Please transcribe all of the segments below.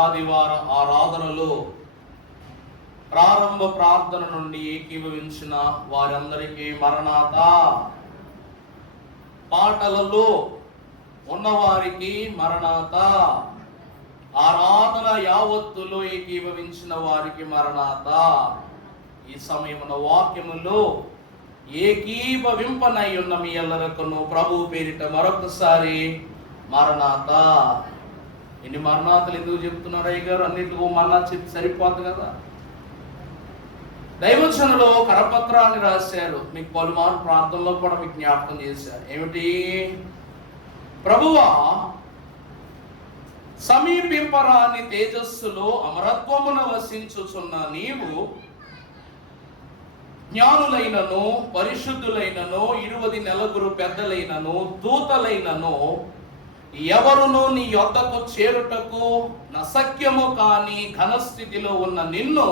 ఆదివార ఆరాధనలో ప్రారంభ ప్రార్థన నుండి ఏకీభవించిన వారందరికీ మరణాతా, పాటలలో ఉన్నవారికి మరణాతా, ఆరాధన యావత్తులో ఏకీభవించిన వారికి మరణాతా. ఈ సమయమున వాక్యములో ఏకీభవింపనై ఉన్న మీ ఎల్లరకును ప్రభు పేరిట మరొకసారి మరణాతా. ఎన్ని మరణాతలు ఎందుకు చెప్తున్నారు అయ్య గారు? అన్నిటికీ మరణా చెప్పి సరిపోతుంది కదా. దైవజనులు కరపత్రాన్ని రాశారు, మీకు పలుమారు ప్రార్థనలో కూడా మీకు జ్ఞాపకం చేశారు. ఏమిటి? ప్రభువా, సమీపింపరాని తేజస్సులో అమరత్వమున వసించుచున్న నీవు జ్ఞానులైనను పరిశుద్ధులైనను 20 నెలగురు పెద్దలైనను దూతలైనను ఎవరును నీ యొద్దకు చేరుటకు నశక్యము కాని ఘనస్థితిలో ఉన్న నిన్ను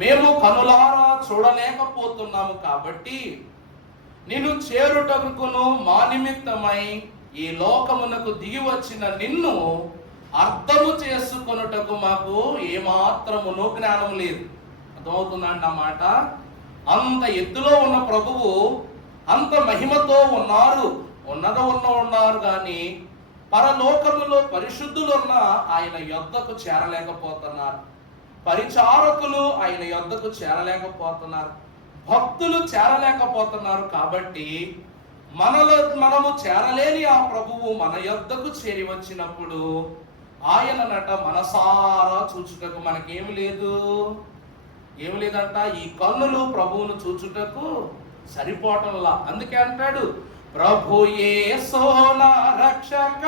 మేము కనులారా చూడలేకపోతున్నాము. కాబట్టి నిన్ను చేరుటకును మా నిమిత్తమై ఈ లోకమునకు దిగి వచ్చిన నిన్ను అర్థము చేసుకొనుటకు మాకు ఏమాత్రమును జ్ఞానం లేదు. అర్థమవుతుందండి ఆ మాట? అంత ఎత్తులో ఉన్న ప్రభువు అంత మహిమతో ఉన్నారు కానీ పరలోకములో పరిశుద్ధులున్న ఆయన యొద్దకు చేరలేకపోతున్నారు. పరిచారకులు ఆయన యొద్దకు చేరలేకపోతున్నారు. భక్తులు చేరలేకపోతున్నారు. కాబట్టి మనము చేరలేని ఆ ప్రభువు మన యొద్దకు చేరి వచ్చినప్పుడు ఆయన నట మనసారా చూచుటకు మనకేమి లేదు, ఏమి లేదంట. ఈ కన్నులు ప్రభువును చూచుటకు సరిపోవటంలా. అందుకే అంటాడు, ప్రభు యేసు నా రక్షక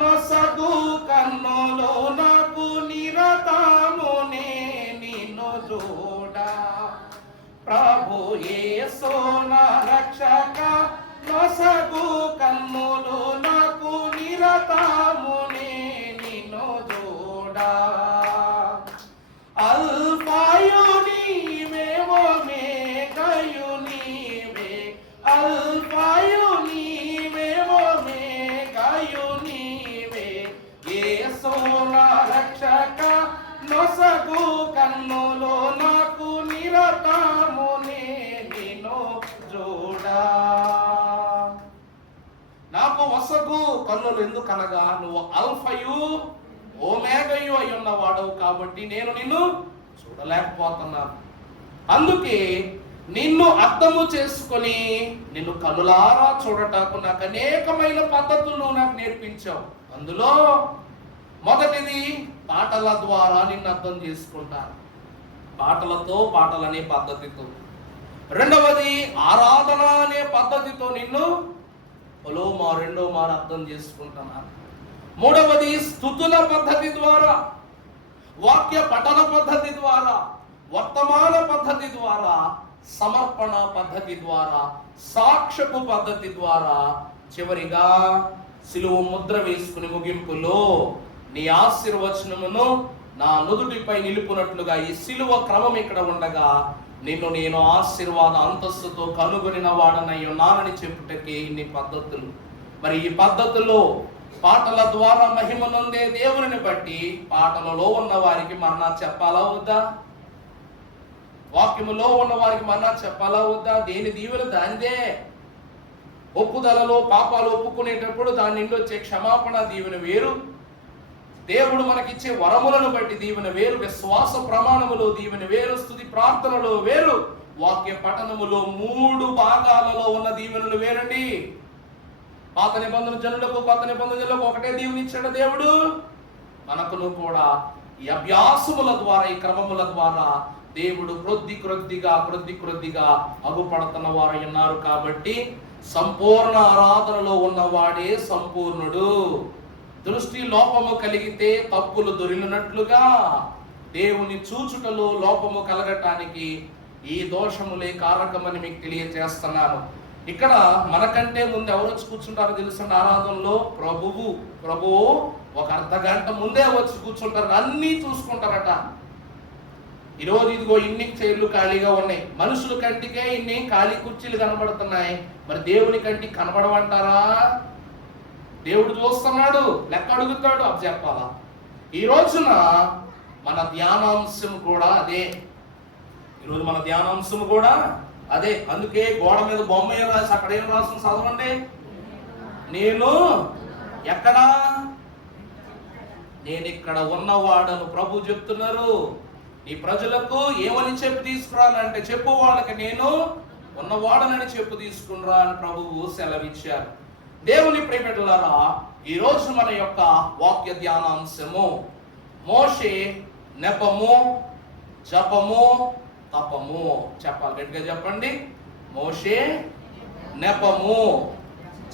నొసగు కన్నులు నాకు నిరతము నిన్ను చూడ. ప్రభు యేసు నా రక్షక నొసగు కన్నులు నాకు నిరతము నిన్ను చూడ. అల్ఫాయు నీవే ఒమేగాయు నీవే, అల్ఫాయు నీవే ఒమేగాయు నీవే. యేసు నా రక్షక నొసగు కన్నులు నాకు నిరతము నిన్ను చూడ. నాకు వసగు కన్నులు ఎందుకనగా నువ్వు అల్ఫయు ఓమేగయు అయి ఉన్నవాడవు కాబట్టి నేను నిన్ను చూడలేకపోతున్నాను. అందుకే నిన్ను అర్థము చేసుకొని నిన్ను కనులారా చూడటానికి నాకు అనేకమైన పద్ధతులు నాకు నేర్పించావు. అందులో మొదటిది పాటల ద్వారా నిన్ను అర్థం చేసుకుంటాను, పాటలతో, పాటలనే పద్ధతితో. రెండవది ఆరాధన అనే పద్ధతితో నిన్ను రెండో మారు అర్థం చేసుకుంటున్నాను. మూడవది స్తుతుల పద్ధతి ద్వారా, వాక్య పఠన పద్ధతి ద్వారా, వర్తమాన పద్ధతి ద్వారా, సమర్పణ పద్ధతి ద్వారా, సాక్ష్యపు పద్ధతి ద్వారా, చివరిగా సిలువ ముద్ర వేసుకుని ముగింపులో నీ ఆశీర్వచనమును నా నుదుటిపై నిలుపునట్లుగా ఈ సిలువ క్రమం ఇక్కడ ఉండగా నిన్ను నేను ఆశీర్వాద అంతస్తుతో కనుగొనిన వాడనై ఉన్నానని చెప్పుటకే ఇన్ని పద్ధతులు. మరి ఈ పద్ధతుల్లో పాటల ద్వారా మహిమ నొందే దేవుని బట్టి పాటలలో ఉన్న వారికి మన్నా చెప్పాలా వద్దా? వాక్యములో ఉన్న వారికి మన్నా చెప్పాలా వద్దా? దేని దీవెన దానిదే. ఒప్పుదలలో పాపాలు ఒప్పుకునేటప్పుడు దాని నుండి వచ్చే క్షమాపణ దీవెన వేరు, దేవుడు మనకిచ్చే వరములను బట్టి దీవెన వేరు, విశ్వాస ప్రమాణములో దీవెన వేరు, స్తుతి ప్రార్థనలో వేరు, వాక్య పఠనములో 3 భాగాలలో ఉన్న దీవెనలు వేరండి. పాత నిబంధన జనులకు, కొత్త నిబంధన జనులకు ఒకటే దీవెన ఇచ్చాడు దేవుడు. మనకును కూడా ఈ అభ్యాసముల ద్వారా, ఈ క్రమముల ద్వారా దేవుడు క్రొద్దిగా అగుపడుతున్న వారు ఉన్నారు. కాబట్టి సంపూర్ణ ఆరాధనలో ఉన్నవాడే సంపూర్ణుడు. దృష్టి లోపము కలిగితే తప్పులు దొరికినట్లుగా దేవుని చూచుటలో లోపము కలగటానికి ఈ దోషములే కారకమని మీకు తెలియజేస్తున్నాను. ఇక్కడ మనకంటే ముందు ఎవరు వచ్చి కూర్చుంటారో తెలుసండి ఆరాధనలో? ప్రభువు ఒక అర్ధగంట ముందే వచ్చి కూర్చుంటారు, అన్నీ చూసుకుంటారట. ఈరోజు ఇదిగో ఇన్ని చైర్లు ఖాళీగా ఉన్నాయి, మనుషుల కంటికే ఇన్ని ఖాళీ కుర్చీలు కనబడుతున్నాయి. మరి దేవుని కంటికి కనబడమంటారా? దేవుడు చూస్తున్నాడు, లెక్క అడుగుతాడు, అది చెప్పాలా? ఈ రోజున మన ధ్యానాంశం కూడా అదే. ఈరోజు మన ధ్యానాంశం కూడా అదే. అందుకే గోడ మీద బొమ్మ ఏం రాసి అక్కడ ఏం రాసిన చదవండి. నేను ఎక్కడా? నేను ఇక్కడ ఉన్నవాడను ప్రభు చెప్తున్నారు. నీ ప్రజలకు ఏమని చెప్పి తీసుకురానంటే, చెప్పు వాళ్ళకి నేను ఉన్నవాడనని చెప్పు తీసుకునిరా అని ప్రభువు సెలవిచ్చారు. దేవుని ప్రియబిడ్డలారా, ఈ రోజు మన యొక్క వాక్య ధ్యానాంశము మోషే నెపము జపము తపము. చెప్పాలి, గట్టిగా చెప్పండి. మోషే నెపము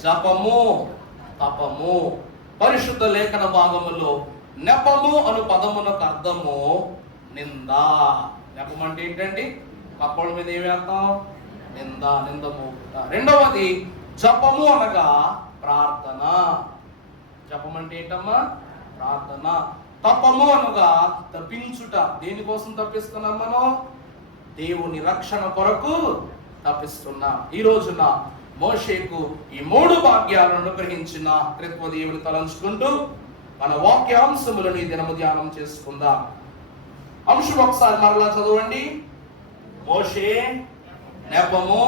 జపము తపము. పరిశుద్ధ లేఖన భాగములో నెపము అను పదమునకు అర్థము నింద. నెపం అంటే ఏంటండి? పక్కోళ్ళ మీద ఏమి వేస్తాం? నింద, నిందము. రెండవది జపము అనగా ప్రార్థన. జపం అంటే ఏంటమ్మా? ప్రార్థన. తపము అనగా తప్పించుట. దేనికోసం తప్పిస్తున్నాం మనం? దేవుని రక్షణ కొరకు తప్పిస్తున్నాం. ఈ రోజున మోషేకు ఈ 3 భాగ్యాలను అనుగ్రహించిన త్రిత్వ దేవుని తలంచుకుంటూ మన వాక్యాంశములను ఈ దినము ధ్యానం చేసుకుందాం. అంశం ఒకసారి మరలా చదవండి. మోషే నెపము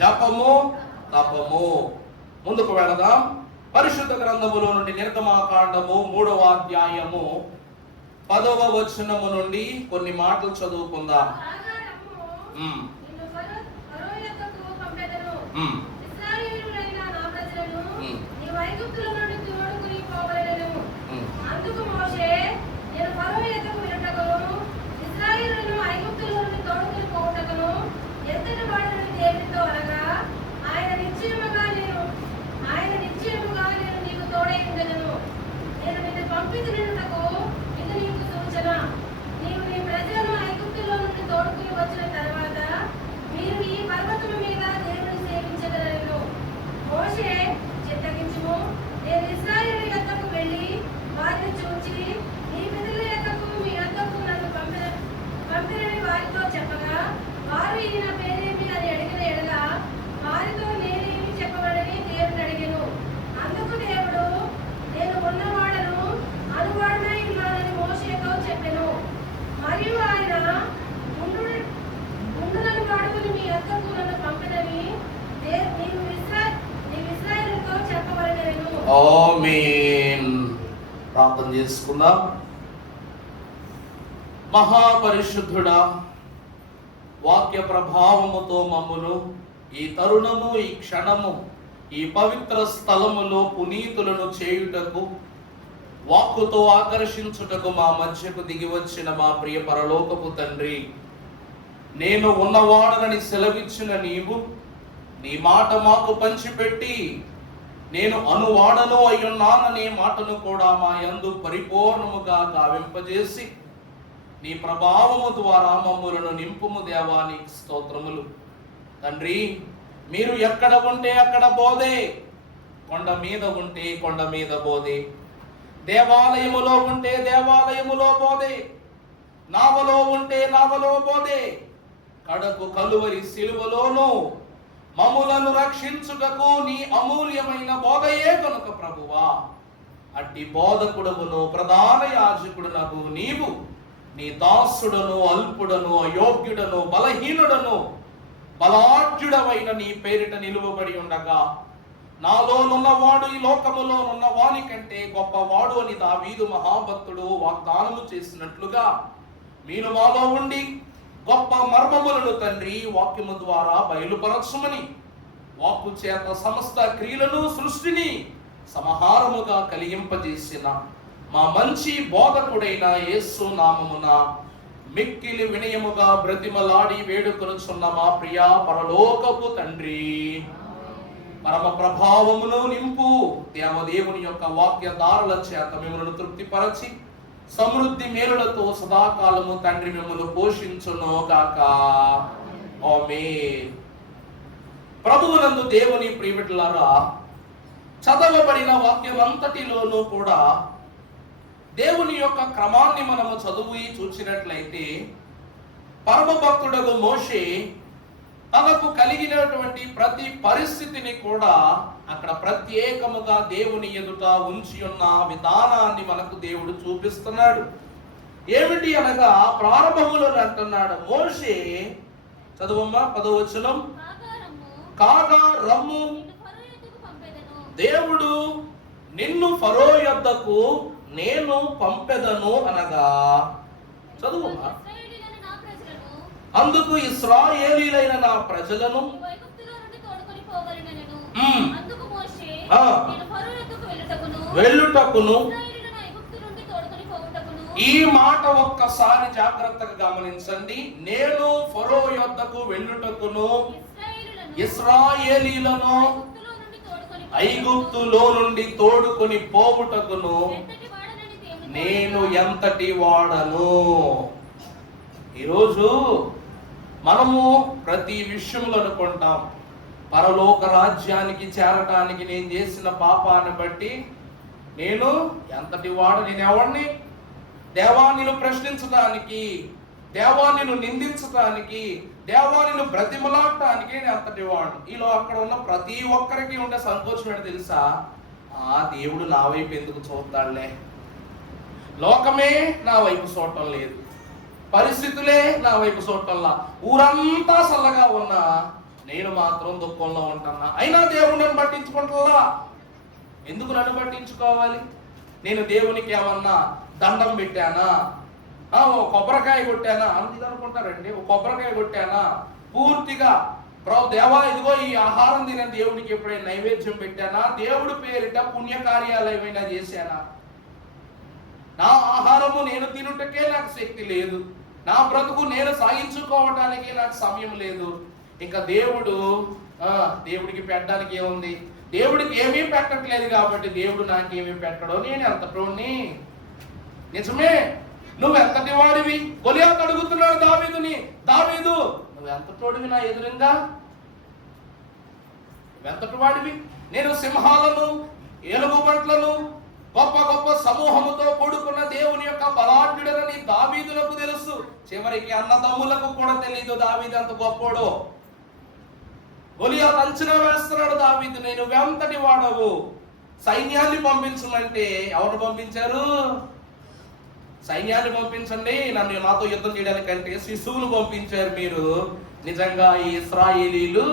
జపము తపము. ముందుకు వెళదాం. పరిశుద్ధ గ్రంథములో నుండి నిర్గమాకాండము 3వ అధ్యాయము 10వ వచనము నుండి కొన్ని మాటలు చదువుకుందాం. అందుకు మోషే, నేను ఫరో యొద్దకు వెళ్ళుటకును ఇశ్రాయేలును ఐగుప్తులో నుండి తోడుకుని పోవుటకును ఎత్తటి వాడని దేవునితో అనగా, ఆయన నిశ్చయముగా నేను నీకు తోడై ఉండెదను. నేను నిన్ను పంపితున్నటకు ఇది నీకు సూచన. నీవు నీ ప్రజలను ఐగుప్తులో నుండి తోడుకుని వచ్చిన తర్వాత మీరు ఈ పర్వతము మీద దేవుని సేవించగలరు. మోషే, చిత్తగించుము, నేను ఇశ్రాయేలు యొద్దకు వెళ్ళి వారిని చూచి నీ పితరుల యొద్దకు మీ యొద్దకు నన్ను పంపినని వారితో చెప్పగా, వారు ఈయన పేరేమి అని అడిగిన ఎడల వారితో నేనేమి చెప్పబడని దేవుని అడిగెను. అందుకు దేవుడు, నేను ఉన్నవాడను అనువాడనై ఉన్నానని మోషేతో చెప్పెను. మరియు ఆయన, ఉండునని వాడుకుని మీ యొద్దకు నన్ను పంపినని నీవు ఇశ్రాయేలుతో చెప్పబడెను. ఆమేన్. ప్రార్థన చేసుకుందాం. మహాపరిశుద్ధుడా, వాక్య ప్రభావముతో మమ్మును ఈ తరుణము, ఈ క్షణము, ఈ పవిత్ర స్థలములో పునీతులను చేయుటకు, వాక్కుతో ఆకర్షించుటకు మా మధ్యకు దిగి వచ్చిన మా ప్రియ పరలోకపు తండ్రి, నేను ఉన్నవాడనని సెలవిచ్చిన నీవు నీ మాట మాకు పంచిపెట్టి, నేను అనువాడను అయ్యున్నాననే మాటను కూడా మా యందు పరిపూర్ణముగా గావింపజేసి నీ ప్రభావము ద్వారా మమ్ములను నింపుము. దేవానికి స్తోత్రములు. తండ్రి, మీరు ఎక్కడ ఉంటే అక్కడ బోధే, కొండ మీద ఉంటే కొండ మీద బోధే, దేవాలయములో ఉంటే దేవాలయములో బోధే, నావలో ఉంటే నావలో బోధే, కడకు కలువరి సిలువలోను మమ్ములను రక్షించుటకు నీ అమూల్యమైన బోధయే కనుక ప్రభువా, అట్టి బోధకుడమును ప్రధాన యాజకుడునకు నీవు నీ దాసుడను, అల్పుడను, అయోగ్యుడను, బలహీనుడను, బలాఢ్యుడవైన నీ పేరిట నిలువబడి ఉండగా, నాలోనున్నవాడు ఈ లోకములో ఉన్న వాని కంటే గొప్పవాడు అని దావీదు మహాభక్తుడు వాగ్దానము చేసినట్లుగా మీరు మాలో ఉండి గొప్ప మర్మములను తండ్రి వాక్యము ద్వారా బయలుపరచుమని, వాక్కు చేత సమస్త క్రియలను సృష్టిని సమాహారముగా కలిగింపజేసిన మా మంచి బోధకుడైన యేసు నామమున మిక్కిలి వినయముగా బ్రతిమలాడి వేడుకొనుచున్న మా ప్రియ పరలోకపు తండ్రి, పరమ ప్రభావమును నింపు. దేవదేవుని యొక్క వాక్య దారుల చేత మిమ్మల్ని తృప్తిపరచి సమృద్ధి మేలులతో సదాకాలము తండ్రి మిమ్మల్ని పోషించును గాక. ఆమేన్. ప్రభువునందు దేవుని ప్రియబిడ్డలారా, చదవబడిన వాక్యం అంతటిలోనూ కూడా దేవుని యొక్క క్రమాన్ని మనము చదువు చూచినట్లయితే, పరమ భక్తుడగు మోషే తనకు కలిగినటువంటి ప్రతి పరిస్థితిని కూడా అక్కడ ప్రత్యేకముగా దేవుని ఎదుట ఉంచి ఉన్న విధానాన్ని మనకు దేవుడు చూపిస్తున్నాడు. ఏమిటి అనగా ప్రారంభములో అంటున్నాడు, మోషే చదువమ్మా 10వ వచనం, కాగా రమ్ము దేవుడు నిన్ను ఫరో యొద్దకు నేను పంపెదను అనగా, చదువమ్మా, అందుకు ఇశ్రాయేలీలైన నా ప్రజలను వెళ్ళుటకును. ఈ మాట ఒక్కసారి జాగ్రత్తగా గమనించండి. నేను ఫరో యొద్దకు వెళ్ళుటకును ఇశ్రాయేలీలను ఐగుప్తులో నుండి తోడుకొని పోవుటకును నేను ఎంతటి వాడను. ఈరోజు మనము ప్రతి విషయంలో అనుకుంటాం, పరలోక రాజ్యానికి చేరటానికి నేను చేసిన పాపాన్ని బట్టి నేను ఎంతటి వాడు, నేను ఎవరిని, దేవా నిన్ను ప్రశ్నించడానికి, దేవా నిన్ను నిందించడానికి, దేవా నిన్ను బ్రతిమలాడటానికి నేను ఎంతటి వాడు. ఈలో అక్కడ ఉన్న ప్రతి ఒక్కరికి ఉండే సంతోషం ఏంటో తెలుసా? దేవుడు నా వైపు ఎందుకు చూస్తాడులే, లోకమే నా వైపు చూడటం లేదు, పరిస్థితులే నా వైపు చూడటంలా, ఊరంతా చల్లగా ఉన్నా నేను మాత్రం దుఃఖంలో ఉంటున్నా, అయినా దేవుడు నన్ను పట్టించుకుంటా. ఎందుకు నన్ను పట్టించుకోవాలి? నేను దేవునికి ఏమన్నా దండం పెట్టానా, ఓ కొబ్బరికాయ కొట్టానా? అంత అనుకుంటారండి. ఓ కొబ్బరికాయ కొట్టానా? పూర్తిగా ప్రభు దేవా ఇదిగో ఈ ఆహారం తిన దేవుడికి ఎప్పుడైనా నైవేద్యం పెట్టానా? దేవుడి పేరిట పుణ్యకార్యాలు ఏమైనా చేశానా? నా ఆహారము నేను తినుటకే నాకు శక్తి లేదు, నా బ్రతుకు నేను సాగించుకోవడానికి నాకు సమయం లేదు. ఇంకా దేవుడికి పెట్టడానికి ఏముంది? దేవుడికి ఏమీ పెట్టట్లేదు కాబట్టి దేవుడు నాకేమీ పెట్టడో, నేను ఎంతటోని. నిజమే, నువ్వు ఎంతటి వాడివి? గొలియాతు అడుగుతున్నాడు దావీదుని, దావీదు నువ్వు ఎంతటోడివి నా ఎదురుగా, ఎంతటి వాడివి? నేను సింహాలను, ఏలుగుబంట్లను, గొప్ప గొప్ప సమూహముతో కూడుకున్న దేవుని యొక్క బలాఢ్యుడని దావీదులకు తెలుసు. చివరికి అన్నదమ్ములకు కూడా తెలియదు దావీదు అంత గొప్పోడో. గొలియాతు అంచనా వేస్తున్నాడు దావీదు, నేను వెంతటి వాడవు, సైన్యాన్ని పంపించమంటే ఎవరు పంపించారు? సైన్యాన్ని పంపించండి, నాతో యుద్ధం చేయడానికంటే శిశువులు పంపించారు మీరు. నిజంగా ఈ ఇశ్రాయేలీలు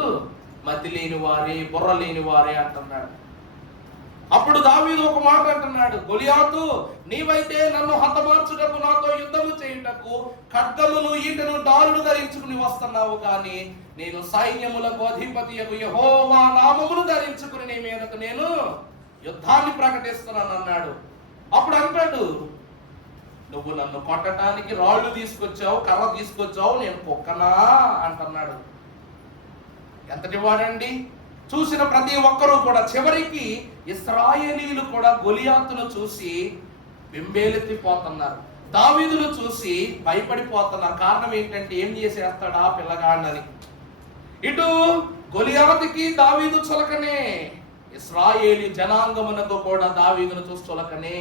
మతి లేని వారే, బుర్ర లేని వారే అంటున్నాడు. అప్పుడు దావీదు ఒక మాట అంటున్నాడు, గొలియాతు నీవైతే నన్ను హతమార్చుటకు, నాతో యుద్ధము చేయుటకు ఖడ్గమును ఈటెను డాలును ధరించుకుని వస్తున్నావు, కానీ నేను సైన్యములకు అధిపతియగు యెహోవా నామమును ధరించుకుని నీ మీదకు నేను యుద్ధాన్ని ప్రకటిస్తున్నాను అన్నాడు. అప్పుడు అంటాడు, నువ్వు నన్ను కొట్టడానికి రాళ్ళు తీసుకొచ్చావు, కర్ర తీసుకొచ్చావు, నేను కుక్కనా అంటున్నాడు. ఎంతటి వాడండి? చూసిన ప్రతి ఒక్కరూ కూడా చివరికి ఇశ్రాయేలీలు కూడా గొలియాతును చూసి బెంబేలెత్తిపోతున్నారు, దావీదును చూసి భయపడిపోతున్నారు. కారణం ఏంటంటే ఏం చేసేస్తాడా పిల్లగాళ్ళని. ఇటు గొలియాతుకి దావీదు చులకనే, ఇశ్రాయేలీ జనాంగమునకు కూడా దావీదును చూసి చులకనే.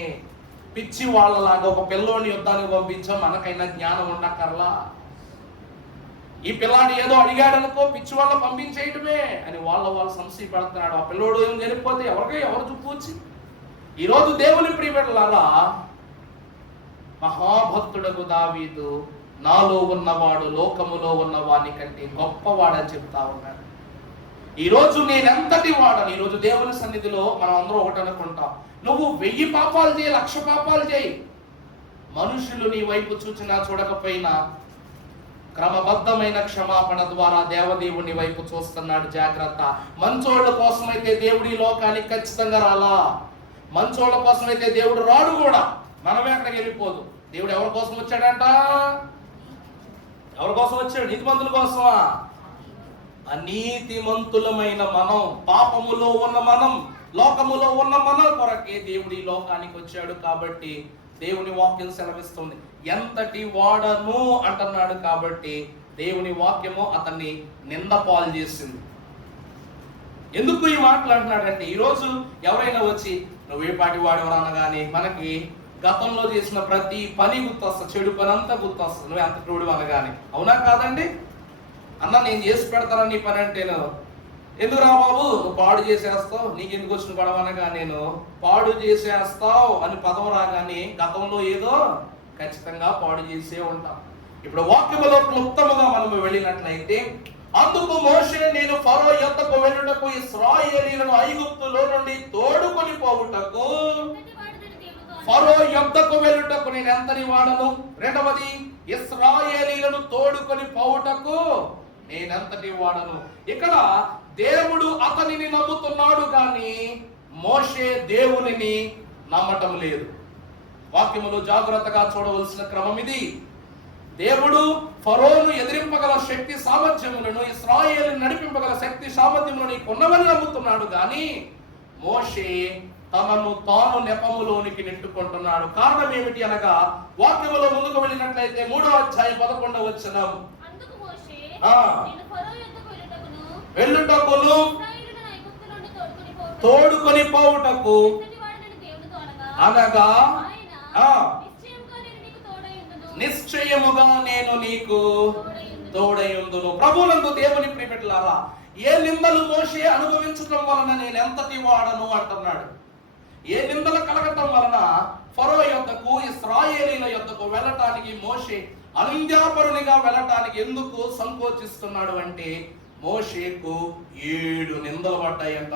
పిచ్చి వాళ్ళలాగా ఒక పిల్లోని యుద్ధానికి పంపించాం, మనకైనా జ్ఞానం ఉండక్కర్లా. ఈ పిల్లాడు ఏదో అడిగాడనుకో పిచ్చి వాళ్ళ పంపించేయటమే అని వాళ్ళు సంశయ పెడుతున్నాడు. ఆ పిల్లోడు ఏం జరిగిపోతే ఎవరు చూపుచ్చి. ఈరోజు దేవుని ప్రియబిడ్డలారా, మహాభక్తుడకు దావీదు నాలో ఉన్నవాడు లోకములో ఉన్నవాని కంటే గొప్పవాడని చెప్తా ఉన్నాడు. ఈరోజు నేనెంతటి వాడని ఈరోజు దేవుని సన్నిధిలో మనం అందరూ ఒకటి అనుకుంటాం, నువ్వు 1000 పాపాలు చేయి, 1,00,000 పాపాలు చేయి, మనుషులు నీ వైపు చూచినా చూడకపోయినా క్రమబద్ధమైన క్షమాపణ ద్వారా దేవదేవుని వైపు చూస్తున్నాడు. జాగ్రత్త. మంచోళ్ళ కోసమైతే దేవుడి లోకానికి ఖచ్చితంగా రాలా, మంచోళ్ళ కోసమైతే దేవుడు రాడు కూడా, మనమే అక్కడికి వెళ్ళిపోదు. దేవుడు ఎవరి కోసం వచ్చాడంట? ఎవరి కోసం వచ్చాడు? నీతిమంతుల కోసమా? అనీతిమంతులమైన మనం, పాపములో ఉన్న మనం, లోకములో ఉన్న మన కొరకే దేవుడి లోకానికి వచ్చాడు. కాబట్టి దేవుని వాక్యం సెలవిస్తుంది, ఎంతటి వాడను అంటున్నాడు. కాబట్టి దేవుని వాక్యము అతన్ని నిందపాలు చేసింది. ఎందుకు ఈ మాటలు అంటున్నాడంటే, ఈరోజు ఎవరైనా వచ్చి నువ్వే పాటి వాడెవరు అనగానే మనకి గతంలో చేసిన ప్రతి పని గుర్తొస్తుంది, చెడు పని అంతా గుర్తొస్తుంది. నువ్వు ఎంత తోడు అనగానే, అవునా కాదండి? అన్న నేను చేసి పెడతానని నీ పని అంటేను, ఎందుకురా బాబు నువ్వు పాడు చేసేస్తావు, నీకు ఎందుకు వచ్చిన గొడవ అనగా నేను పాడు చేసేస్తావు అని పదం రాగానే గతంలో ఏదో ఖచ్చితంగా పాడు చేసే ఉంటాం. ఇప్పుడు వాక్యములో క్లుప్తముగా మనము వెళ్ళినట్లయితే, అందుకు మోషే నేను ఫరో యొద్దకు వెళ్ళుటకు ఇశ్రాయేలీయులను ఐగుప్తులో నుండి తోడుకొని పోవుటకు, ఫరో యొద్దకు వెళ్ళుటకు నేను ఎంతని వాడను. రెండవది, ఇశ్రాయేలీయులను తోడుకొని పోవుటకు నేనెంతటి వాడను. ఇక్కడ దేవుడు అతనిని నమ్ముతున్నాడు కానీ మోషే దేవునిని నమ్మటం లేదు. వాక్యములో జాగ్రత్తగా చూడవలసిన క్రమం ఇది. దేవుడు ఫరోను ఎదిరింపగల శక్తి సామర్థ్యములను, ఇశ్రాయేలును నడిపింపగల శక్తి సామర్థ్యములను నీకున్నవని నమ్ముతున్నాడు కానీ మోషే తనను తాను నెపములోనికి నెట్టుకుంటున్నాడు. కారణం ఏమిటి అనగా, వాక్యములో ముందుకు వెళ్ళినట్లయితే 3వ అధ్యాయం 11వ వచనం, వెళ్ళుటకును తోడుకొని పోవుటకు అనగా నిశ్చయముగా నేను నీకు తోడయుందును. ప్రభువునందు దేవుని ప్రియబిడ్డలారా, ఏ నిందలు మోషే అనుభవించడం వలన నేను ఎంతటి వాడను అంటున్నాడు. ఏ నిందలు కలగటం వలన ఫరో యొద్దకు, ఇశ్రాయేలీయుల యొద్దకు వెళ్ళటానికి మోషే అన్యాపరునిగా వెళ్ళటానికి ఎందుకు సంకోచిస్తున్నాడు అంటే, మోషేకు 7 నిందలు పడ్డాయంట.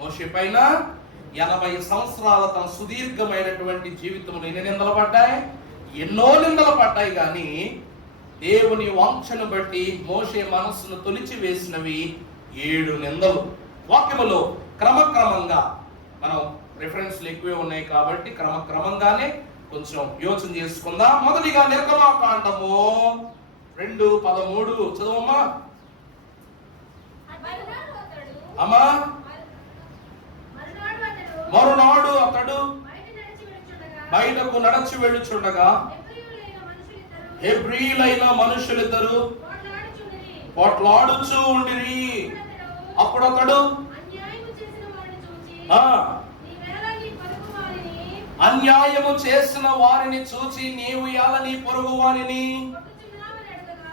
మోషే పైన 80 సంవత్సరాల తన సుదీర్ఘమైనటువంటి జీవితంలో ఎన్ని నిందలు పడ్డాయి? ఎన్నో నిందలు పడ్డాయి. కానీ దేవుని వాంఛను బట్టి మోషే మనస్సును తొలిచి వేసినవి 7 నిందలు. వాక్యములో క్రమక్రమంగా మనం రిఫరెన్స్లు ఎక్కువే ఉన్నాయి కాబట్టి క్రమక్రమంగానే కొంచెం యోచన చేసుకుందాం. మొదటిగా నిర్గమాకాండము 2:13 చదువమ్మా. అమ్మా, మరునాడు అతడు బయటకు నడచి వెళ్ళుచుండగా హెబ్రీయులైన మనుషులిద్దరు పోట్లాడుచూ ఉండిరి. అప్పుడు అతడు అన్యాయము చేసిన వారిని చూచి నీవు ఎలా నీ పొరుగు వారిని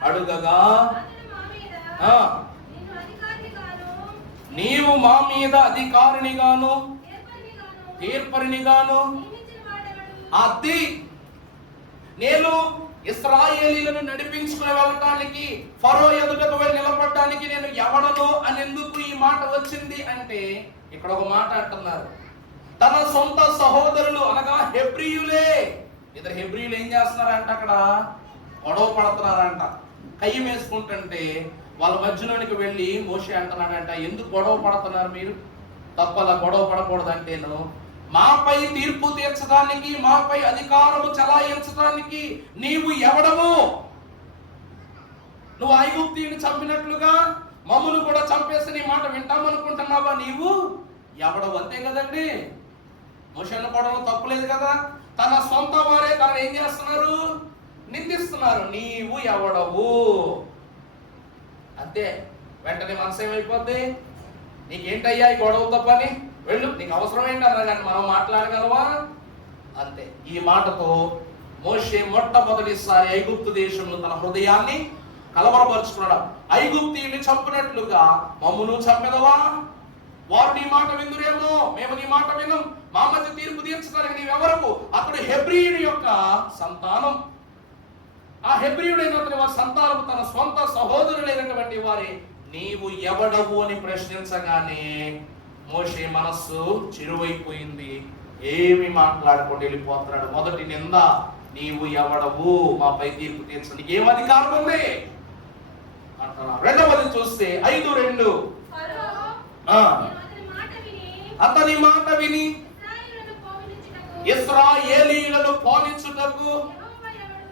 అడుగగా, నీవు మా మీద అధికారినిగాను తీర్పరినిగాను, అది నేను ఇశ్రాయేలీయులను నడిపించుకుని వెళ్ళటానికి, ఫరో ఎదుటకు వెళ్ళి నిలబడటానికి నేను ఎవడను అని ఎందుకు ఈ మాట వచ్చింది అంటే, ఇక్కడ ఒక మాట అంటున్నారు, తన సొంత సహోదరులు అనగా హెబ్రీయులే. ఇద్దరు హెబ్రీయులు ఏం చేస్తున్నారంట, అక్కడ గొడవ పడుతున్నారంట. కయ్యం వేసుకుంటుంటే వాళ్ళ మధ్యలోనికి వెళ్ళి మోషే అంటున్నాడంట, ఎందుకు గొడవ పడుతున్నారు మీరు? తప్పలా గొడవ పడకూడదంటే, మాపై తీర్పు తీర్చడానికి, మాపై అధికారము చలాయించడానికి నీవు ఎవడవు? నువ్వు ఐగుప్తీయుని చంపినట్లుగా మమ్మును కూడా చంపేసి నీ మాట వింటామనుకుంటున్నావా? నీవు ఎవడవు? అంతే కదండి. మోషేను కూడా తప్పులేదు కదా. తన సొంత వారే తనను ఏం చేస్తున్నారు? నిందిస్తున్నారు. నీవు ఎవడవు? అంతే. వెంటనే మనసు ఏమైపోద్ది? నీకేంటయ్యా ఈ గొడవతో పని, వెళ్ళు, నీకు అవసరం ఏంటన్నా కానీ మనం మాట్లాడగలవా? అంతే. ఈ మాటతో మోషే మొట్టమొదటిసారి ఐగుప్తు దేశంలో తన హృదయాన్ని కలవరపరుచుకున్నాడు. ఐగుప్తీయుని చంపినట్లుగా మమ్మును చంపెదవా? వారు నీ మాట విందురేమో, మేము నీ మాట వినం, మా మధ్య తీర్పు తీర్చడానికి నీవెవరకు? అతడు హెబ్రీయుని యొక్క సంతానం. ఆ హెబ్రీయుడైన అతని వారి సంతానం తన సొంత సహోదరులైనటువంటి వారి నీవు ఎవడవు అని ప్రశ్నించగానే మోషే మనస్సు చెరువైపోయింది. ఏమి మాట్లాడకుండా వెళ్ళిపోతున్నాడు. మొదటి నింద, నీవు ఎవడవు మాపై తీర్పు తీర్చడానికి ఏం అధికారం ఉంది అంటున్నాడు. రెండవది చూస్తే 5:2, అతని మాట విని ఇశ్రాయేలీయులను పోనించుటకు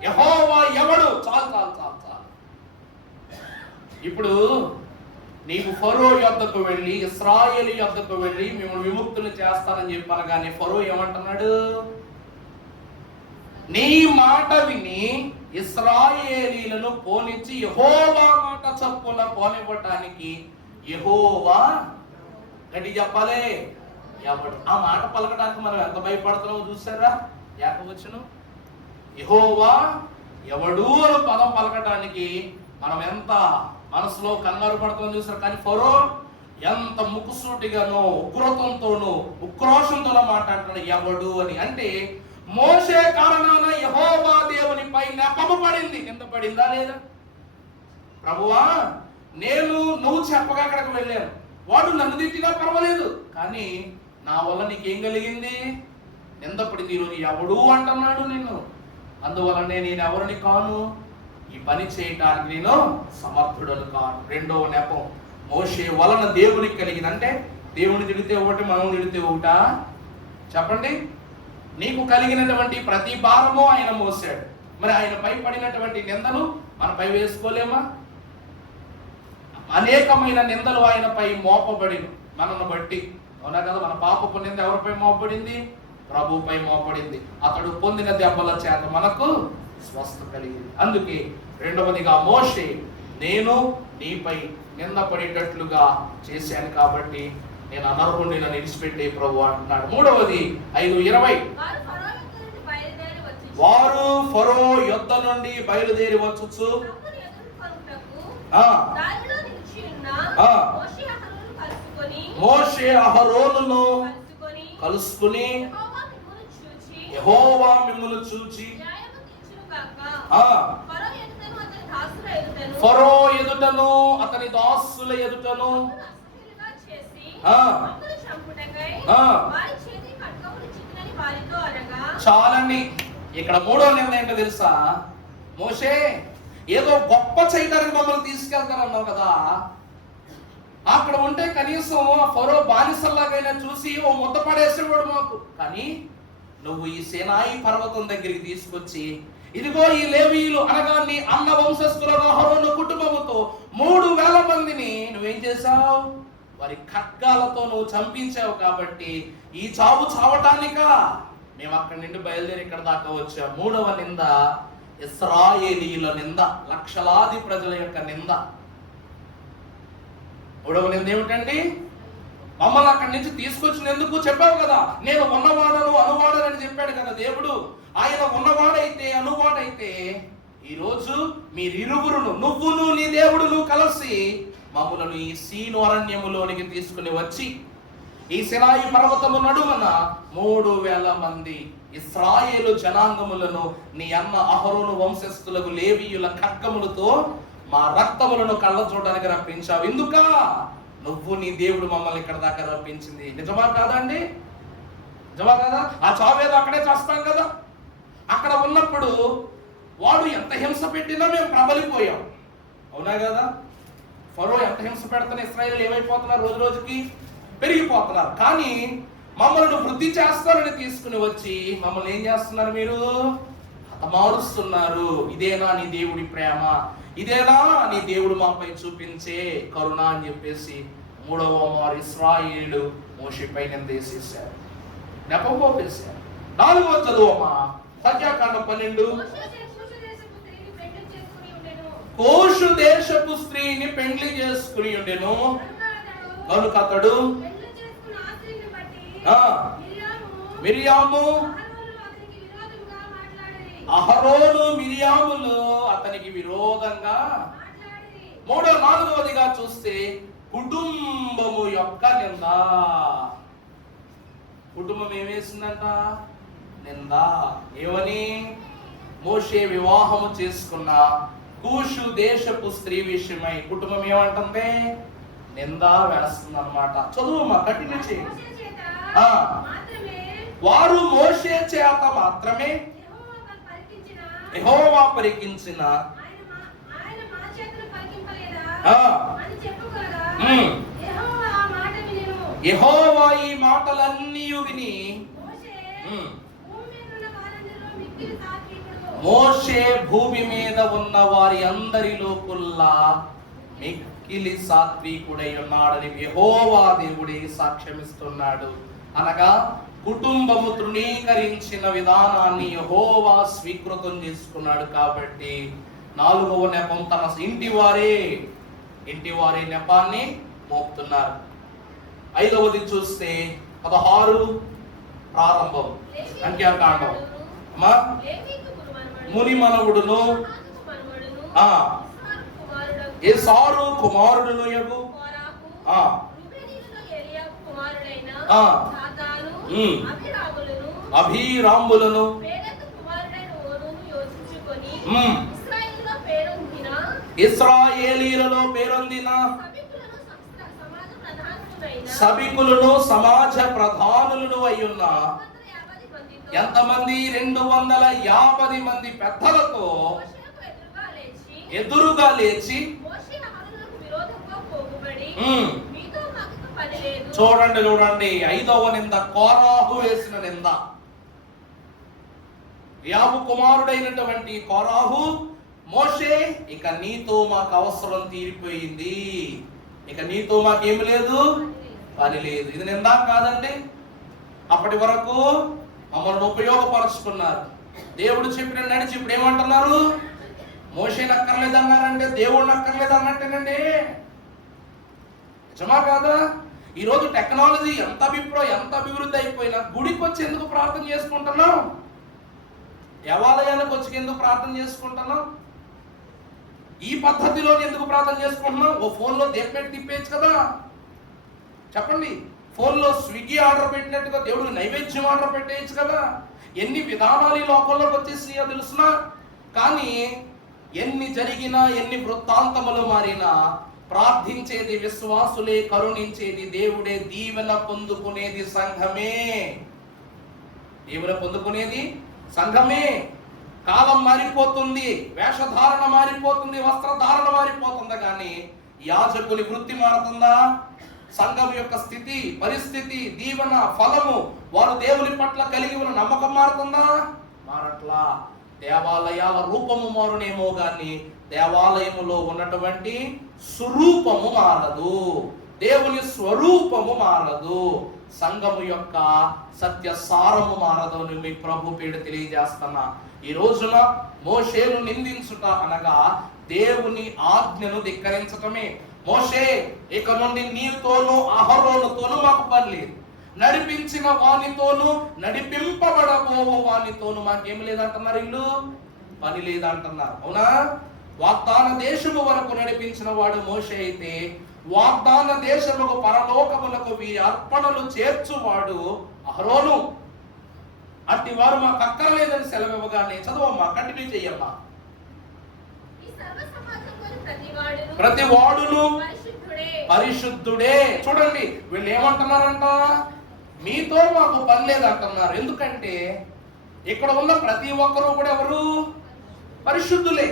యెహోవా ఎవడు? చాలు చాలు చాలు చాలు. ఇప్పుడు నీవు ఫరో యొద్దకు వెళ్ళి, ఇశ్రాయేలు యొద్దకు వెళ్ళి మిమ్మల్ని విముక్తులు చేస్తానని చెప్పాను. కానీ ఫరో ఏమంటున్నాడు? నీ మాట విని ఇశ్రాయేలీయులను పోనిచ్చి యెహోవా మాట చొప్పున పోనివ్వటానికి యెహోవా గట్టి చెప్పాలి ఎవడు? ఆ మాట పలకడానికి మనం ఎంత భయపడుతున్నామో చూసారా? ఏకవచనం యెహోవా ఎవడు అని పదం పలకటానికి మనం ఎంత మనసులో కంగారు పడతామో చూసారు, కానీ ఫరో ఎంత ముక్కుసూటిగానో ఉగ్రతంతోనూ ఉక్రోషంతోనో మాట్లాడుతున్నాడు ఎవడు అని. అంటే మోషే కారణాన యెహోవా దేవునిపై నెపము పడింది. కింద పడిందా లేదా? ప్రభువా, నువ్వు చెప్పగా అక్కడికి వెళ్ళాను, వాడు నన్ను తిట్టినా పర్వాలేదు, కానీ నా వల్ల నీకేం కలిగింది? నింద పడింది. ఈరోజు ఎవడు అంటున్నాడు నిన్ను, అందువలనే నేను ఎవరిని కాను, ఈ పని చేయటానికి నేను సమర్థుడను కాను. రెండవ నెపం మోషే వలన దేవునికి కలిగింది. అంటే దేవుని తిడితే ఒకటి, మనం తిడితే ఒకటా? చెప్పండి. నీకు కలిగినటువంటి ప్రతి భారము ఆయన మోసాడు. మరి ఆయనపై పడినటువంటి నిందలు మనపై వేసుకోలేమా? అనేకమైన నిందలు ఆయనపై మోపబడి మనల్ని బట్టి, అవునా కదా? మన పాపపు నింద ఎవరిపై మోపబడింది? ప్రభుపై మోపబడింది. అతడు పొందిన దెబ్బల చేత మనకు స్వస్థ కలిగింది. అందుకే రెండవదిగా మోషే, నేను నీపై నింద పడేటట్లుగా చేశాను కాబట్టి నేను అనర్హుడిని, నన్ను విడిచిపెట్టే ప్రభు అంటున్నాడు. మూడవది 5:20, వారు ఫరో యొద్ద నుండి బయలుదేరి వచ్చుచు మోషే అహరోనును కలుసుకుని, యెహోవా మిమ్మును చూచి ఫరో ఎదుటను అతని దాసుల ఎదుటను చాలండి. ఇక్కడ మూడో నిర్ణయం ఏంటో తెలుసా? మోషే, ఏదో గొప్ప చేయడానికి మమ్మల్ని తీసుకెళ్తారన్నావు కదా, అక్కడ ఉంటే కనీసం ఫరో బానిసల్లాగైనా చూసి ఓ ముద్ద పడేసేవాడు మాకు. కానీ నువ్వు ఈ సేనాయి పర్వతం దగ్గరికి తీసుకొచ్చి, ఇదిగో ఈ లేవీయులు అనగా నీ అన్న వంశస్థులను అహరోను కుటుంబముతో 3,000 మందిని నువ్వేం చేశావు? వారి ఖడ్గాలతో నువ్వు చంపించావు. కాబట్టి ఈ చావు చావటానికా మేము అక్కడి నుండి బయలుదేరి ఇక్కడ దాకా వచ్చాం. మూడవ నింద ఇశ్రాయేలీయుల నింద, లక్షలాది ప్రజల యొక్క నింద. మూడవ నింద ఏమిటండి? మమ్మల్ని అక్కడి నుంచి తీసుకొచ్చినందుకు చెప్పావు కదా, నేను ఉన్నవాడను అనువాడనని చెప్పాడు కదా దేవుడు. ఆయన ఉన్నవాడైతే అనువాడైతే ఈరోజు మీరిరువురును, నువ్వును నీ దేవుడును కలిసి మమ్మలను ఈ సీను అరణ్యములోనికి తీసుకుని వచ్చి ఈ సినాయి పర్వతము నడుమన 3,000 మంది ఇశ్రాయేలు జనాంగములను నీ అన్న అహరోను వంశస్థులకు లేవీయుల ఖడ్గములతో మా రక్తములను కళ్ళ చూడడానికి రప్పించావు. ఎందుకా? నువ్వు నీ దేవుడు మమ్మల్ని ఇక్కడ దాకా రప్పించింది. నిజమా కాదండి? నిజమా కదా? ఆ చావేదో అక్కడే చేస్తాం కదా. అక్కడ ఉన్నప్పుడు వాడు ఎంత హింస పెట్టినా మేము ప్రబలిపోయాం, అవునా కదా? ఫరో ఎంత హింస పెడతాను, ఇశ్రాయేలు ఏమైపోతున్నారు? రోజు రోజుకి పెరిగిపోతున్నారు. కానీ మమ్మల్ని వృద్ధి చేస్తారని తీసుకుని వచ్చి మమ్మల్ని ఏం చేస్తున్నారు? మీరు హతమారుస్తున్నారు. ఇదేనా నీ దేవుడి ప్రేమ? ఇదేనా నీ దేవుడు మాపై చూపించే కరుణ అని చెప్పేసి 3వ మారు ఇశ్రాయేలు మోషేపై నిందేసేశారు, నెపమోపేశారు. 4వ చదువమ్మా, సంఖ్యాకాండం 12. కోషు దేశపు స్త్రీని పెండ్లి చేసుకుని ఉండెను కనుక అతడు మిరియాము అహరోను మిరియాములు అతనికి విరోధంగా. 4వదిగా చూస్తే కుటుంబము యొక్క నింద. కుటుంబం ఏమేసిందంట? నింద. ఏమని? మోషే వివాహము చేసుకున్న కూషు దేశపు స్త్రీ విషయమై కుటుంబం ఏమంటుంది? నింద వేస్తుంది అన్నమాట. చదువు కంటిన్యూ చేయండి. వారు మోషే చేత మాత్రమే యెహోవా పరికించిన యెహోవా ఈ మాటలన్నీ విని మోషే భూమి మీద ఉన్న వారి అందరిలో కుల్లా మిక్కిలి సాత్వికుడై ఉన్నాడని యెహోవా దేవుడే సాక్ష్యమిస్తున్నాడు. అనగా కుటుంబము తృణీకరించిన విధానాన్ని యెహోవా స్వీకృతం చేసుకున్నాడు. కాబట్టి 4వ నెపం తన ఇంటి వారే నెపాన్ని మోపుతున్నారు. 5వది చూస్తే 16 ప్రారంభం సంఖ్యాకాండం. ముని మనవుడును ఏసారు కుమారుడును యగు కోరాహు, ఆ రూబేనీయులలో ఎలీయాబు కుమారుడైన ఆ. దాతాను, ఉమ్. అబీరాములను, అభిరాములను పేరెత్తు కుమారుడైన ఓనును యోచించుకొని ఉమ్. ఇశ్రాయేలులో పేరొందిన ఇశ్రాయేలీయులలో పేరొందిన సభికులను సమాజ సభికులను సమాజ ప్రధానులైన ప్రధానులను అయ్యున్న 250 మందితో ఎంతమంది 250 మంది పెద్దలతో మోషేకు ఎదురుగా లేచి మోషే అహరోనులకు విరోధంగా పోగుబడి, ఉమ్. మీతో మాకు పని లేదు. చూడండి 5వ నింద కోరాహు వేసిన నింద. యాబు కుమారుడైనటువంటి కోరాహు, మోషే ఇక నీతో మాకు అవసరం తీరిపోయింది, ఇక నీతో మాకేమి లేదు, పని లేదు. ఇది నిందా కాదండి? అప్పటి వరకు మమ్మల్ని ఉపయోగపరుచుకున్నారు, దేవుడు చెప్పిన నడిచి ఇప్పుడు ఏమంటున్నారు? మోషే నక్కర్లేదు అన్నారంటే దేవుడు నక్కర్లేదు అన్నట్టేనండి. నిజమా కాదా? ఈరోజు టెక్నాలజీ ఎంత అభివృద్ధి అయిపోయినా గుడికి వచ్చి ఎందుకు ప్రార్థన చేసుకుంటున్నాం? దేవాలయానికి వచ్చి ఎందుకు ప్రార్థన చేసుకుంటున్నాం? ఈ పద్ధతిలో ఎందుకు ప్రార్థన చేసుకుంటున్నాం? ఓ ఫోన్లో దేపెట్టి తిప్పేయచ్చు కదా. చెప్పండి, ఫోన్లో స్విగ్గీ ఆర్డర్ పెట్టినట్టుగా దేవుడికి నైవేద్యం ఆర్డర్ పెట్టేయచ్చు కదా. ఎన్ని విధానాలు ఈ లోకంలోకి వచ్చేసినాయో తెలుసునా? కానీ ఎన్ని జరిగినా, ఎన్ని వృత్తాంతములు మారినా, ప్రార్థించేది విశ్వాసులే, కరుణించేది దేవుడే, దీవెన పొందుకునేది సంఘమే. దీవెన పొందుకునేది సంఘమే. కాలం మారిపోతుంది, వేషధారణ మారిపోతుంది, వస్త్రధారణ మారిపోతుంది, కానీ యాజకుని వృత్తి మారుతుందా? సంఘం యొక్క స్థితి, పరిస్థితి, దీవెన, ఫలము, వారు దేవుని పట్ల కలిగి ఉన్న నమ్మకం మారుతుందా? మారట్లా. దేవాలయాల రూపము మారునేమో గాని దేవాలయములో ఉన్నటువంటి స్వరూపము మారదు, దేవుని స్వరూపము మారదు, సంఘము యొక్క సత్య సారము మారదు అని మీ ప్రభు పేడ తెలియజేస్తున్నా. ఈ రోజున మోషేను నిందించుట అనగా దేవుని ఆజ్ఞను ధిక్కరించటమే. మోషే, ఇక నుండి నీతోనూ అహరోనుతోనూ మాకు పని లేదు, నడిపించిన వానితోనూ నడిపింపబడబోవు వానితోనూ మాకేమి లేదంటున్నారు, ఇల్లు పని లేదంటున్నారు. అవునా? వాగ్దాన దేశము వరకు నడిపించిన వాడు మోషే అయితే, వాగ్దాన దేశముకు పరలోకములకు వీరి అర్పణలు చేర్చువాడు అహరోను. అట్టి వారు మాకు అక్కర్లేదని సెలవివ్వగానే, చదవమ్మా, కంటిన్యూ చెయ్యమ్మా. ప్రతి వాడును పరిశుద్ధుడే. చూడండి, వీళ్ళు ఏమంటున్నారంట? మీతో మాకు పని లేదంటున్నారు. ఎందుకంటే ఇక్కడ ఉన్న ప్రతి ఒక్కరూ కూడా ఎవరు? పరిశుద్ధులే.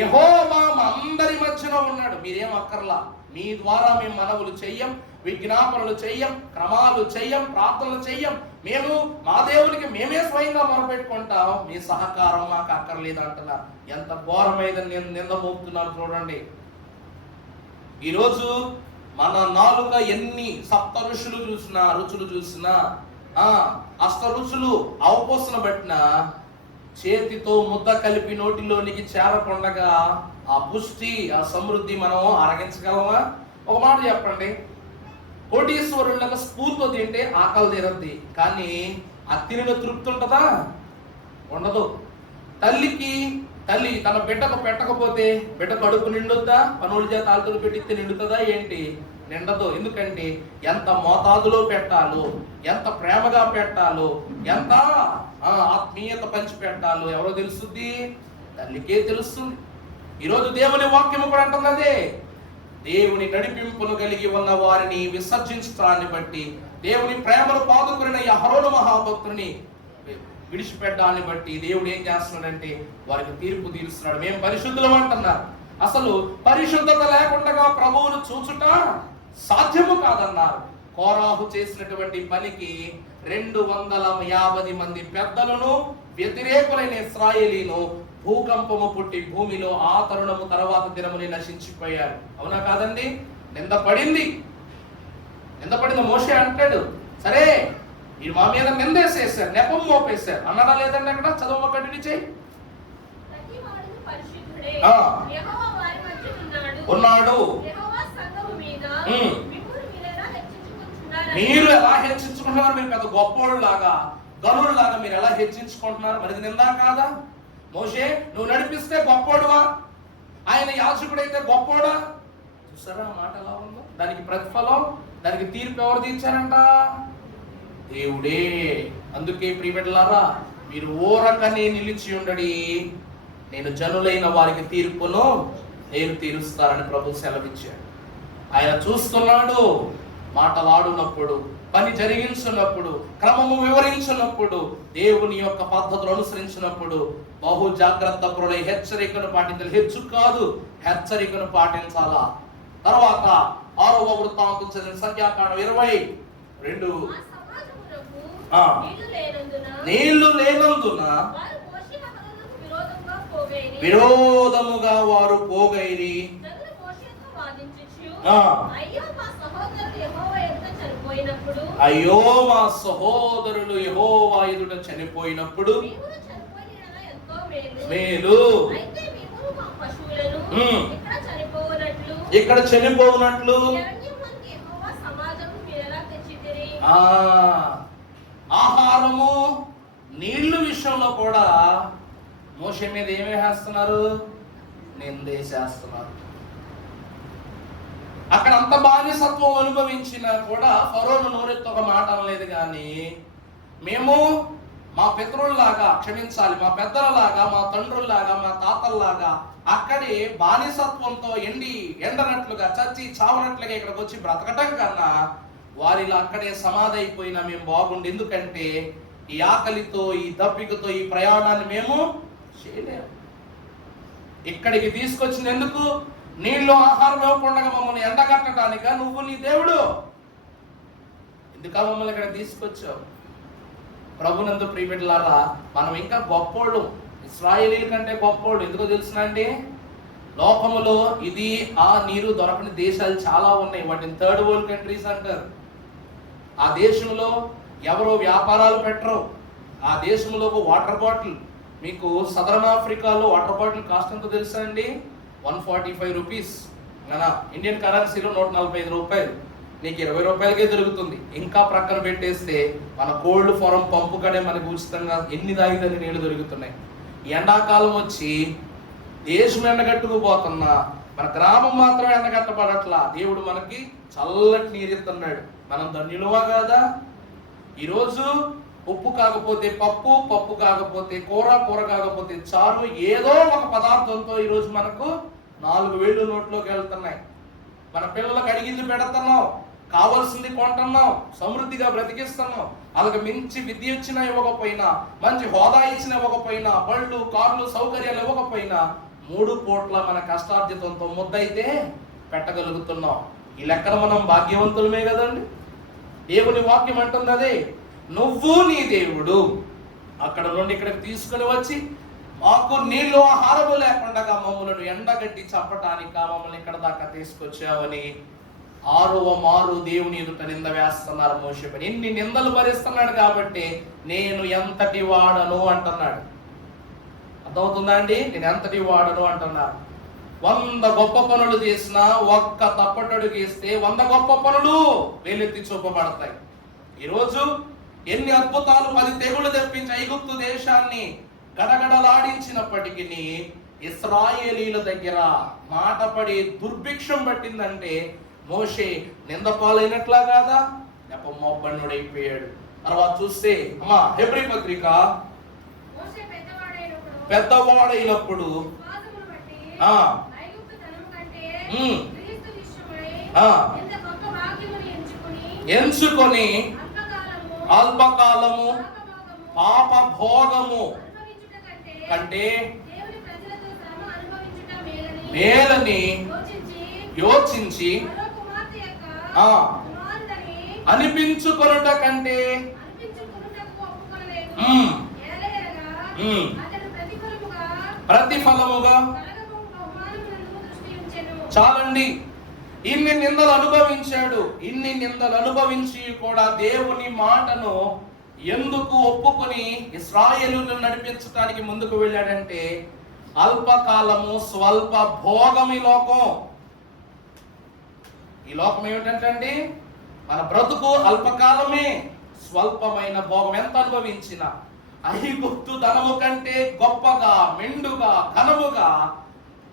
యెహోవా మా అందరి మధ్యన ఉన్నాడు, మీరేం అక్కర్లా. మీ ద్వారా మేము మనవులు చెయ్యం, విజ్ఞాపనలు చెయ్యం, క్రమాలు చెయ్యం, ప్రార్థనలు చెయ్యం. మేము మా దేవునికి మేమే స్వయంగా మొరపెట్టుకుంటాం, మీ సహకారం మాకు అక్కర్లేదు అంటున్నారు. ఎంత ఘోరమైన నింద మోపుతున్నారు చూడండి. ఈరోజు మన నాలుక ఎన్ని సప్త రుచులు చూసినా, అష్ట రుచులు అవపోసన బట్టిన చేతితో ముద్ద కలిపి నోటిలోనికి చేరకుండగా ఆ పుష్టి, ఆ సమృద్ధి మనం అరగించగలమా? ఒక మాట చెప్పండి, కోటీశ్వరులకు స్పూన్తో తింటే ఆకలి తీరద్ది, కానీ ఆ తినిన తృప్తి ఉంటుందా? ఉండదు. తల్లి తన బిడ్డకు పెట్టకపోతే బిడ్డ కడుపు నిండుద్దా? పనుల చేత ఆలుతులు పెట్టిస్తే నిండుతుందా ఏంటి? నిండదు. ఎందుకంటే ఎంత మోతాదులో పెట్టాలో, ఎంత ప్రేమగా పెట్టాలో, ఎంత ఆత్మీయత పంచి పెట్టాలో ఎవరో తెలుస్తుంది? తల్లికే తెలుస్తుంది. ఈరోజు దేవుని వాక్యము కూడా అంటున్నదే, దేవుని నడిపింపును కలిగి ఉన్న వారిని విసర్జించడాన్ని బట్టి, దేవుని ప్రేమను పాదుకున్న అహరోను మహాభక్తుని విడిచిపెట్టాలని బట్టి దేవుడు ఏం చేస్తున్నాడంటే వారికి తీర్పు తీరుస్తున్నాడు. మేము పరిశుద్ధులం అంటున్నారు. అసలు పరిశుద్ధత లేకుండా ప్రభువును చూచుట సాధ్యము కాదన్నారు. కోరాహు చేసినటువంటి పనికి 250 మంది పెద్దలను, వ్యతిరేకులైన ఇశ్రాయేలీను భూకంపము పుట్టి భూమిలో ఆ తరుణము తర్వాత దినముని నశించిపోయారు. అవునా కాదండి? నిందపడింది మోషే అంటాడు, సరే మీరు మా మీద నిందేసేసారు, నెపం మోపేశారు అన్నాడా లేదండి? అక్కడ చదువు కంటిన్యూ చేయి. ఉన్నాడు. మీరు ఎలా హెచ్చించుకుంటున్నారు? మీరు పెద్ద గొప్పోళ్ళు లాగా, గనులు లాగా మీరు ఎలా హెచ్చించుకుంటున్నారు? మరి నిందా కాదా? మోషే నువ్వు నడిపిస్తే గొప్పోడువా, ఆయన యాజకుడైతే గొప్పోడా? చూసారా మాట ఎలా ఉందో? దానికి ప్రతిఫలం, దానికి తీర్పు ఎవరు తీర్చారంట? దేవుడే. అందుకే ప్రియబిడ్డలారా, మీరు ఊరకనే నిలిచి ఉండడి, నేను జనులైన వారికి తీర్పును నేను తీరుస్తానని ప్రభు సెలవిచ్చాడు. ఆయన చూస్తున్నాడు. మాటలాడునప్పుడు, పని జరిగించినప్పుడు, క్రమము వివరించినప్పుడు, దేవుని యొక్క పద్ధతులు అనుసరించినప్పుడు బహు జాగ్రత్త పరులై హెచ్చరికను పాటించాలి. హెచ్చు కాదు, హెచ్చరికను పాటించాలా. తర్వాత 6వ వృత్తాంతం చదివిన సంఖ్యాకాండం 22. నీళ్లు లేనందున విరోధముగా వారు పోగైరి. అయ్యో మా సహోదరులు యెహోవా ఎదుట చనిపోయినప్పుడు మేలు, ఇక్కడ చనిపోవునట్లు. ఆహారము నీళ్లు విషయంలో కూడా మోషే మీద ఏమి వేస్తున్నారు? నిందేసేస్తున్నారు. అక్కడ అంత బానిసత్వం అనుభవించినా కూడా ఫరోను నోరెత్తి ఒక మాట అనలేదు. కానీ మేము మా పితరుల్లాగా క్షమించాలి, మా పెద్దలలాగా, మా తండ్రుల్లాగా, మా తాతల్లాగా అక్కడే బానిసత్వంతో ఎండనట్లుగా చచ్చి చావనట్లుగా ఇక్కడికి వచ్చి బ్రతకటం కన్నా వారిలో అక్కడే సమాధి అయిపోయినా మేము బాగుండి. ఎందుకంటే ఈ ఆకలితో, ఈ దప్పికతో ఈ ప్రయాణాన్ని మేము చేయలేము. ఇక్కడికి తీసుకొచ్చింది ఎందుకు? నీళ్ళు ఆహారం ఇవ్వకుండా మమ్మల్ని ఎండగట్టడానిక? నువ్వు నీ దేవుడు ఎందుక మమ్మల్ని ఇక్కడ తీసుకొచ్చావు? ప్రభునందు ప్రియబిడ్డలారా, మనం ఇంకా గొప్పోళ్ళు, ఇశ్రాయేలీల కంటే గొప్పోళ్ళు. ఎందుకో తెలుసునండి, లోకములో ఇది ఆ నీరు దొరకని దేశాలు చాలా ఉన్నాయి. వాటిని థర్డ్ వరల్డ్ కంట్రీస్ అంటారు. ఆ దేశంలో ఎవరో వ్యాపారాలు పెట్టరు. ఆ దేశంలో వాటర్ బాటిల్, మీకు సదరన్ ఆఫ్రికాలో వాటర్ బాటిల్ కాస్ట్ ఎంతో తెలుసా అండి? 145 రూపీస్. ఇండియన్ కరెన్సీలో 145 రూపాయలు. నీకు 20 రూపాయలకే దొరుకుతుంది. ఇంకా ప్రక్కన పెట్టేస్తే మన కోల్డ్ ఫారం పంపు కడే మనకు ఉచితంగా ఎన్ని తాగిదని నీళ్లు దొరుకుతున్నాయి. ఎండాకాలం వచ్చి దేశం ఎండగట్టుకుపోతున్నా మన గ్రామం మాత్రం ఎండగట్టబడట్లా. దేవుడు మనకి చల్లటి నీరు ఇస్తున్నాడు. మనం ధన్యులువా కాదా? ఈరోజు ఉప్పు కాకపోతే పప్పు, పప్పు కాకపోతే కూర, కూర కాకపోతే చారు, ఏదో ఒక పదార్థంతో ఈరోజు మనకు 4,000 నోట్లోకి వెళ్తున్నాయి. మన పిల్లలకు అడిగింది పెడుతున్నాం, కావలసింది కొంటున్నాం, సమృద్ధిగా బ్రతికిస్తున్నాం. అలాగే మించి విద్య ఇచ్చినా ఇవ్వకపోయినా, మంచి హోదా ఇచ్చిన ఇవ్వకపోయినా, బళ్ళు, కార్లు, సౌకర్యాలు ఇవ్వకపోయినా 3 పూట్ల మన కష్టార్జితంతో ముద్దయితే పెట్టగలుగుతున్నాం. ఈ లెక్కన మనం భాగ్యవంతులమే కదండి. దేవుని వాక్యం అంటుంది అదే, నువ్వు నీ దేవుడు అక్కడ నుండి ఇక్కడికి తీసుకుని వచ్చి మాకు నీళ్ళు ఆహారము లేకుండా మమ్మల్ని ఎండగట్టి చంపటానికి మమ్మల్ని ఇక్కడ దాకా తీసుకొచ్చావని 6వ మారు దేవుని ఎదుట నింద వేస్తున్నారు మోషే పైన. ఎన్ని నిందలు భరిస్తున్నాడు కాబట్టి నేను ఎంతటి వాడను అంటున్నాడు. అర్థమవుతుందా అండి? నేను ఎంతటి వాడను అంటున్నాడు. 100 గొప్ప పనులు చేసినా ఒక్క తప్పటడుగు వేస్తే 100 గొప్ప పనులు వేలెత్తి చూపబడతాయి. ఈరోజు ఎన్ని అద్భుతాలు, 10 తెగులు తెప్పించి ఐగుప్తు దేశాన్ని గడగడలాడించినప్పటికీ ఇశ్రాయేలీల దగ్గర మాట పడి దుర్భిక్షం పట్టిందంటే మోషే నిందపాలైనట్లా కాదా? మొబ్బన్నుడైపోయాడు. తర్వాత చూస్తే హెబ్రీ పత్రిక పెద్దవాడైనప్పుడు ఎంచుకొని అల్పకాలము పాప భోగము కంటే మేలని యోచించి అనిపించుకొనుట కంటే ప్రతిఫలముగా చాలండి. ఇన్ని నిందలు అనుభవించాడు. ఇన్ని నిందలు అనుభవించి కూడా దేవుని మాటను ఎందుకు ఒప్పుకొని ఇశ్రాయేలును నడిపించడానికి ముందుకు వెళ్ళాడంటే అల్పకాలము స్వల్ప భోగం. ఈ లోకం ఏమిటంటే అండి, మన బ్రతుకు అల్పకాలమే, స్వల్పమైన భోగం. ఎంత అనుభవించినా ఐగుప్తు ధనము కంటే గొప్పగా, మెండుగా, ఘనముగా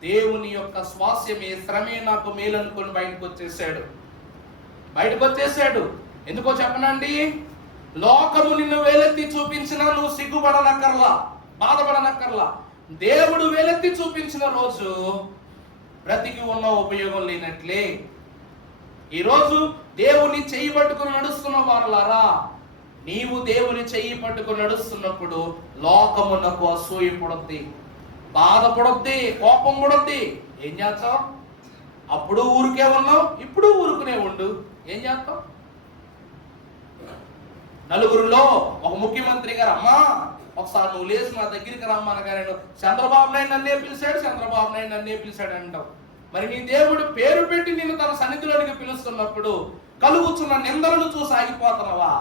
దేవుని యొక్క స్వాస్యమే, శ్రమే నాకు మేలనుకుని బయటకు వచ్చేసాడు. ఎందుకో చెప్పనండి, లోకము నిన్ను వేలెత్తి చూపించినా నువ్వు సిగ్గుపడనక్కర్లా, బాధపడనక్కర్లా. దేవుడు వేలెత్తి చూపించిన రోజు బ్రతికి ఉన్న ఉపయోగం లేనట్లే. ఈరోజు దేవుని చెయ్యి పట్టుకుని నడుస్తున్న వారలారా, నీవు దేవుని చెయ్యి పట్టుకుని నడుస్తున్నప్పుడు లోకమునకు అసూయ పుడద్ది, బాధ పుడద్ది, కోపం పుడద్ది. ఏం చేస్తావు? అప్పుడు ఊరికే ఉన్నావు, ఇప్పుడు ఊరుకునే ఉండు. ఏం చేస్తావు? నలుగురిలో ఒక ముఖ్యమంత్రి గారు, అమ్మా ఒకసారి నువ్వు లేచి నా దగ్గరికి రమ్మనగా, నేను చంద్రబాబు నాయుడు నన్నే పిలిచాడు అంటావు. మరి నీ దేవుడు పేరు పెట్టి నిన్ను తన సన్నిధిలోనికి పిలుస్తున్నప్పుడు కలుగుతున్న నిందలను చూసి ఆగిపోతున్నావా?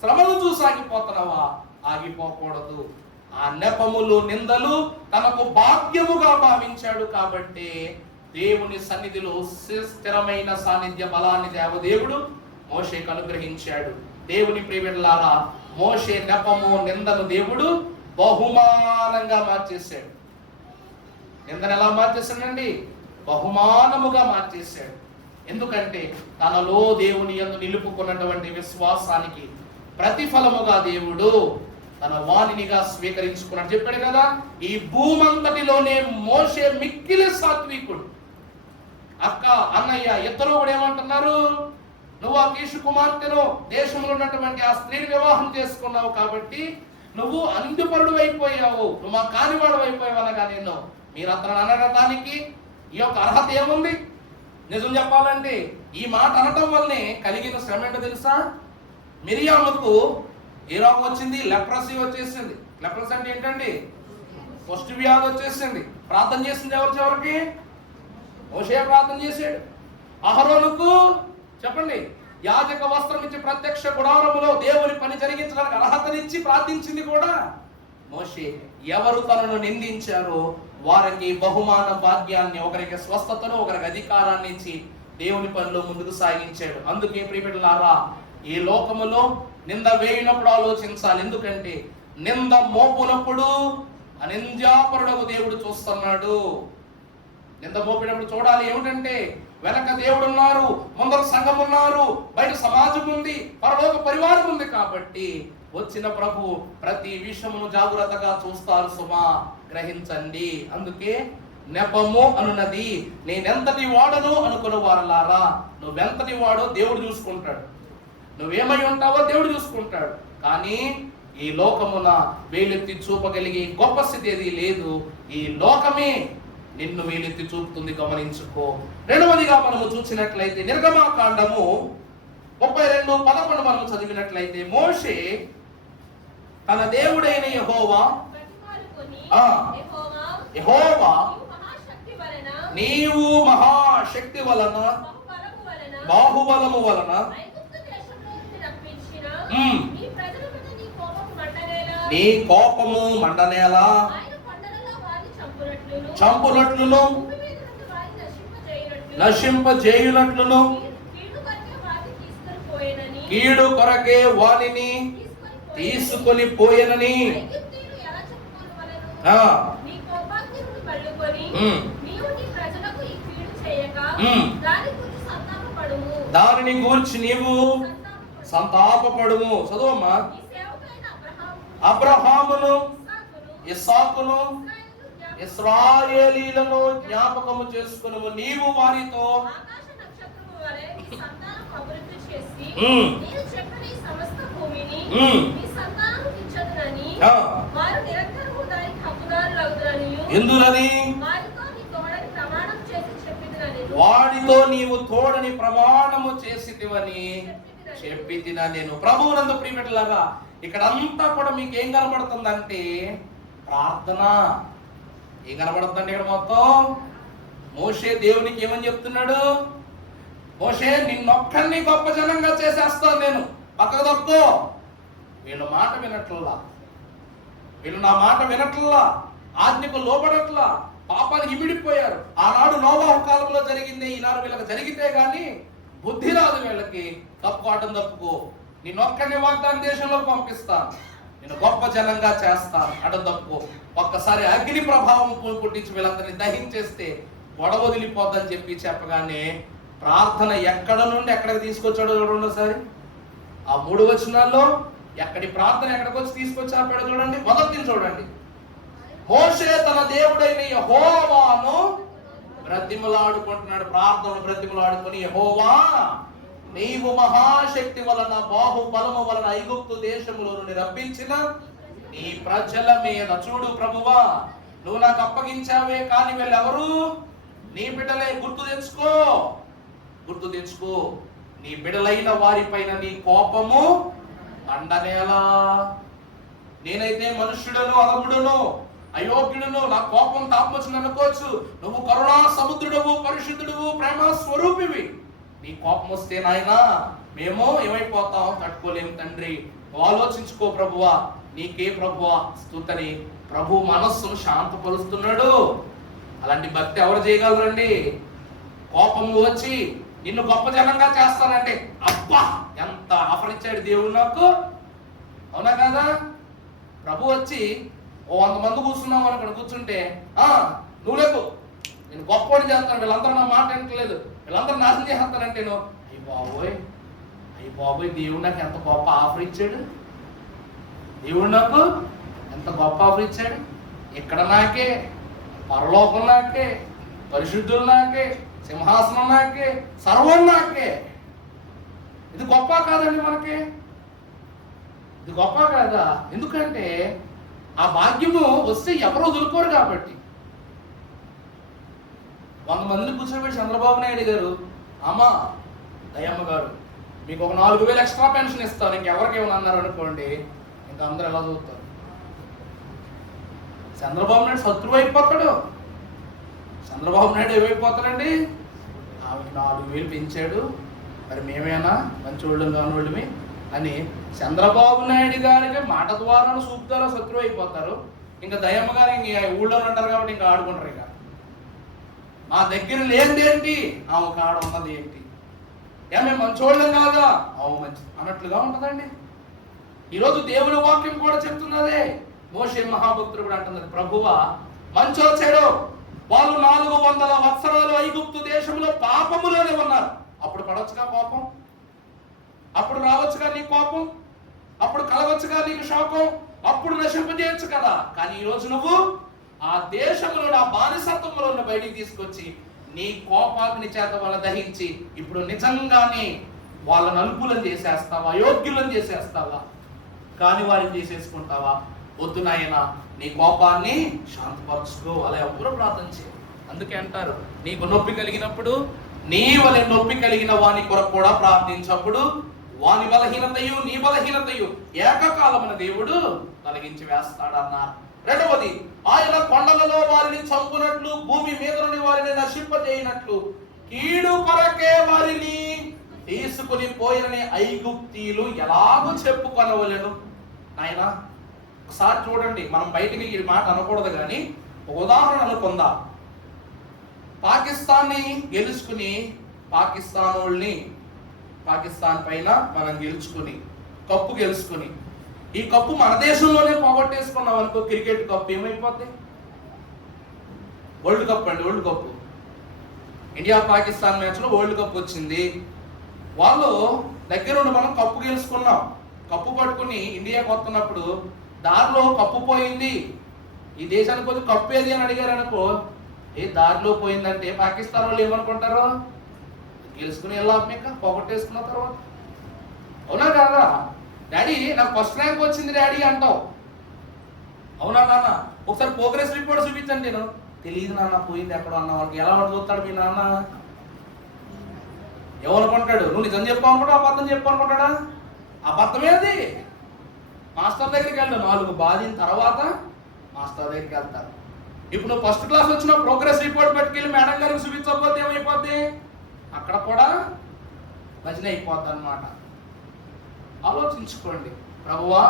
శ్రమను చూసి ఆగిపోతున్నావా? ఆగిపోకూడదు. ఆ నెపములు, నిందలు తనకు భాగ్యముగా భావించాడు కాబట్టి దేవుని సన్నిధిలో స్థిరమైన సాన్నిధ్య బలాన్ని దేవదేవుడు మోషేకు అనుగ్రహించాడు. దేవుని ప్రియబిడ్డలారా, మోషే నెపము, నిందను దేవుడు బహుమానంగా మార్చేశాడు. నిందను ఎలా మార్చేశాడండి? బహుమానముగా మార్చేశాడు. ఎందుకంటే తనలో దేవుని యందు నిలుపుకున్నటువంటి విశ్వాసానికి ప్రతిఫలముగా దేవుడు తన వాణినిగా స్వీకరించుకున్నాడు. చెప్పాడు కదా, ఈ భూమంతటిలోనే మోషే మిక్కిలి సాత్వికుడు. అక్క, అన్నయ్య ఇద్దరు కూడా ఏమంటున్నారు? నువ్వు ఆ కీషు కుమార్తెను, దేశంలో ఉన్నటువంటి ఆ స్త్రీని వివాహం చేసుకున్నావు కాబట్టి నువ్వు అందుపరుడు అయిపోయావు, నువ్వు మా కానివాడు అయిపోయావు అనగా నేను మీరు అతను అనడానికి ఈ యొక్క అర్హత ఏముంది? నిజం చెప్పాలంటే ఈ మాట అనటం వల్లనే కలిగిన శ్రమ ఏంటో తెలుసా? మిరియాముకు ఏ రోగం వచ్చింది? లెప్రసీ వచ్చేసింది. లెప్రసీ అంటే ఏంటండి? కుష్టు వ్యాధి వచ్చేసింది. ప్రార్థన చేసింది ఎవరు? చివరికి మోషే ప్రార్థన చేశాడు. అహరోనుకు చెప్పండి, యాజక వస్త్రం ఇచ్చి ప్రత్యక్ష గుడారములో దేవుని పని జరిగించడానికి అర్హతనిచ్చి ప్రార్థించింది కూడా మోషే. ఎవరు తనను నిందించారో వారికి బహుమాన భాగ్యాన్ని, ఒకరికి స్వస్థతను, ఒకరికి అధికారాన్ని ఇచ్చి దేవుని పనిలో ముందుకు సాగించాడు. అందుకే ప్రియబిడ్డలారా, ఈ లోకములో నింద వేయినప్పుడు ఆలోచించాలి. ఎందుకంటే నింద మోపునప్పుడు అనింద్యాపరుడకు దేవుడు చూస్తున్నాడు. నింద మోపినప్పుడు చూడాలి. ఏమిటంటే వెనక దేవుడు ఉన్నారు, ముందర సంఘం ఉన్నారు, బయట సమాజం ఉంది, పరలోక పరివారం ఉంది. కాబట్టి వచ్చిన ప్రభు ప్రతి విషయమును జాగ్రత్తగా చూస్తారు. సుమా, గ్రహించండి. అందుకే నెపము అనున్నది నేనెంతటి వాడను అనుకున్న వారలారా, నువ్వెంతటి వాడో దేవుడు చూసుకుంటాడు, నువ్వేమై ఉంటావో దేవుడు చూసుకుంటాడు. కానీ ఈ లోకమున వేలెత్తి చూపగలిగే గొప్ప స్థితి ఏది లేదు. ఈ లోకమే నిన్ను వేలెత్తి చూపుతుంది, గమనించుకో. రెండవదిగా మనము చూసినట్లయితే నిర్గమాకాండము 32:11 మనము చదివినట్లయితే, మోషే తన దేవుడైన యెహోవా నీవు మహాశక్తి వలన, బాహుబలము వలన నీ కోపము మండనేలా, చంపునట్లును, నశింపజేయునట్లును, కీడు కొరకే వానిని తీసుకొని పోయేనని దానిని గూర్చి నీవు సంతాపపడుము. చదువమ్మా. అబ్రహామును, ఇస్సాకును, ఇశ్రాయేలీలను జ్ఞాపకము చేసుకును. నీవు వారితో ఎందులని వాడితో నీవు తోడని ప్రమాణము చేసితివని చెప్పితినా నేను. ప్రభువునందు ప్రియబిడ్డలారా, ఇక్కడ అంతా కూడా మీకు ఏం కనబడుతుందంటే ప్రార్థన. ఏం కనబడుతుందండి ఇక్కడ మొత్తం? మోషే దేవునికి ఏమని చెప్తున్నాడు? మోషే, నిన్నొక్కడిని గొప్ప జనంగా చేసేస్తాను నేను, పక్కకు తప్పుకో. వీళ్ళు మాట వినట్లా, వీళ్ళు నా మాట వినట్లా, ఆజ్ఞకు లోపడట్లా, పాపానికి ఇమిడిపోయారు. ఆనాడు నోవాహు కాలంలో జరిగింది, ఈనాడు వీళ్ళకి జరిగితే గాని బుద్ధి రాదు వీళ్ళకి. తప్పుకోవటం తప్పుకో. నిన్నొక్కడిని వాగ్దాన దేశంలో పంపిస్తాను, నేను గొప్ప జనంగా చేస్తాను. అడదప్పు ఒక్కసారి అగ్ని ప్రభావం పుట్టించి వీళ్ళందరినీ దహించేస్తే గొడవ వదిలిపోద్దని చెప్పగానే ప్రార్థన ఎక్కడ నుండి ఎక్కడికి తీసుకొచ్చాడో చూడండి ఒకసారి. ఆ 3 వచనాల్లో ఎక్కడి ప్రార్థన ఎక్కడికి వచ్చి తీసుకొచ్చి ఆపాడో చూడండి. మొదటిని చూడండి. మోషే తన దేవుడైన యెహోవాను బ్రతిమలాడుకుంటున్నాడు. ప్రార్థనలు బ్రతిమలాడుకుని, యెహోవా నీవు మహాశక్తి వలన బాహుబలము వలన ఐగుప్తు దేశములో నుండి రప్పించిన నీ ప్రజల మీద చూడు ప్రభువా, నువ్వు నాకు అప్పగించావే, కానీ వీళ్ళెవరు? నీ బిడ్డలే. గుర్తు తెచ్చుకో, నీ బిడ్డలైన వారిపైన నీ కోపము అండనేలా. నేనైతే మనుష్యుడను, అధముడును, అయోగ్యుడును, నా కోపం తాపొచ్చింది అనుకోవచ్చు. నువ్వు కరుణా సముద్రుడవు, పరిశుద్ధుడువు, ప్రేమ స్వరూపివి. నీ కోపం వస్తే నాయనా మేము ఏమైపోతాం? తట్టుకోలేము తండ్రి. ఆలోచించుకో ప్రభువా, నీకే ప్రభువా స్తుతని ప్రభు మనస్సును శాంతపరుస్తున్నాడు. అలాంటి భక్తి ఎవరు చేయగలరండి? కోపము వచ్చి నిన్ను గొప్ప జనంగా చేస్తానంటే, అబ్బా ఎంత ఆఫర్ ఇచ్చాడు దేవుడు నాకు, అవునా కదా? ప్రభు వచ్చి 100 మంది కూర్చున్నాం అనుకోండి, కూర్చుంటే నువ్వు లేదు, నేను గొప్పవాడిని చేస్తాను, వీళ్ళందరూ నా మాట వింటలేదు, వీళ్ళందరూ నాశనం చేస్తానంటే నువ్వు అయ్యి బాబోయ్ దేవుడు నాకు ఎంత గొప్ప ఆఫర్ ఇచ్చాడు, దేవుడు నాకు ఎంత గొప్ప ఆఫర్ ఇచ్చాడు. ఇక్కడ నాకే, పరలోకం నాకే, పరిశుద్ధులు నాకే, సింహాసనం నాకే, సర్వం నాకే. ఇది గొప్ప కాదండి మనకి? ఇది గొప్ప కాదా? ఎందుకంటే ఆ భాగ్యము వస్తే ఎవరు వదులుకోరు కాబట్టి. 100 మందిని కూర్చోబెట్టి చంద్రబాబు నాయుడు గారు, అమ్మా దయమ్మ గారు మీకు ఒక 4,000 ఎక్స్ట్రా పెన్షన్ ఇస్తాను, ఇంకెవరికి ఏమన్నా అన్నారు అనుకోండి, ఇంకా అందరూ ఎలా చదువుతారు? చంద్రబాబు నాయుడు శత్రువు అయిపోతాడు. చంద్రబాబు నాయుడు ఏమైపోతాడండి? ఆమెకి 4,000 పెంచాడు, మరి మేమేనా మంచోళ్ళం కానివాళ్ళమి అని చంద్రబాబు నాయుడు గారికి మాట ద్వారా సూపు ద్వారా శత్రువు అయిపోతారు. ఇంకా దయమ్మ గారు ఇంక ఊళ్ళో ఉంటారు కాబట్టి ఇంకా ఆడుకుంటారు. ఇక మా దగ్గర లేనిదేంటి, ఆమె కాడ ఉన్నది ఏంటి, మేము మంచోళ్ళం కాదా, ఆమె మంచిది అన్నట్లుగా ఉంటుందండి. ఈరోజు దేవుని వాక్యం కూడా చెప్తున్నదే. మోషే మహాభక్తుడు కూడా అంటున్నది, ప్రభువా మంచో చెడో వాళ్ళు 400 సంవత్సరాలు ఐగుప్తు దేశంలో పాపములోనే ఉన్నారు. అప్పుడు పడవచ్చుగా కోపం, అప్పుడు రావచ్చుగా నీ కోపం, అప్పుడు కలవచ్చుగా నీకు శోకం, అప్పుడు నశింపజేయచ్చు కదా. కానీ ఈరోజు నువ్వు ఆ దేశంలో ఆ బానిసత్వంలో బయటికి తీసుకొచ్చి నీ కోపాగ్ని చేత వాళ్ళ దహించి ఇప్పుడు నిజంగానే వాళ్ళని అల్పులను చేసేస్తావా, అయోగ్యులను చేసేస్తావా, కాని వారిని చేసేసుకుంటావా? వద్దు నాయనా, నీ కోపాన్ని శాంతపరచుకో. అలా ఎవరు ప్రార్థన చేయ. అందుకే అంటారు, నీకు నొప్పి కలిగినప్పుడు నీ వలె నొప్పి కలిగిన వాని కొరకు కూడా ప్రార్థించప్పుడు వాని బలహీనతయు నీ బలహీనతయు ఏకకాలమున దేవుడు తొలగించి వేస్తాడన్నారు. రెండవది, ఆయన కొండలలో వారిని చంపునట్లు భూమి మీద నుండి వారిని నశింపజేయనట్లు కీడు కొరకే వారిని తీసుకుని పోయినని ఐగుప్తీయులు ఎలాగూ చెప్పుకొనవలెను. నాయన ఒకసారి చూడండి, మనం బయటికి ఈ మాట అనకూడదు కానీ ఒక ఉదాహరణ అనుకుందాం. పాకిస్తాన్ని గెలుచుకుని పాకిస్తాన్ పైన మనం గెలుచుకుని కప్పు గెలుచుకుని ఈ కప్పు మన దేశంలోనే పోగొట్టేసుకున్నాం అనుకో, క్రికెట్ కప్పు ఏమైపోద్ది? వరల్డ్ కప్ అండి, వరల్డ్ కప్. ఇండియా పాకిస్తాన్ మ్యాచ్లో వరల్డ్ కప్ వచ్చింది. వాళ్ళు దగ్గరుండి మనం కప్పు గెలుచుకున్నాం. కప్పు పట్టుకుని ఇండియాకి వస్తున్నప్పుడు దారిలో కప్పు పోయింది, ఈ దేశానికి వచ్చి కప్పు ఏది అని అడిగారు అనుకో, దారిలో పోయిందంటే పాకిస్తాన్ వాళ్ళు ఏమనుకుంటారు? గెలుచుకుని వెళ్ళాం మీకు పోగొట్టేసుకున్న తర్వాత. అవునా కాదా? డాడీ నాకు ఫస్ట్ ర్యాంక్ వచ్చింది డాడీ అంటావు. అవునా నాన్న? ఒకసారి ప్రోగ్రెస్ రిపోర్ట్ చూపించండి. నేను తెలియదు నాన్న, పోయింది ఎక్కడ అన్న. వాళ్ళకి ఎలా చూస్తాడు మీ నాన్న? ఏమనుకుంటాడు? నువ్వు నిజం చెప్పావు అనుకుంటా, అబద్ధం చెప్పావు అనుకుంటాడా? అబద్ధమేది. మాస్టర్ దగ్గరికి వెళ్తావు, 4 బాధిన తర్వాత మాస్టర్ దగ్గరికి వెళ్తారు. ఇప్పుడు నువ్వు ఫస్ట్ క్లాస్ వచ్చిన ప్రోగ్రెస్ రిపోర్ట్ పట్టుకెళ్ళి మేడం గారికి చూపించకపోతే ఏమైపోద్ది? అక్కడ కూడా భజన అయిపోద్ది అన్నమాట. ఆలోచించుకోండి. ప్రభువా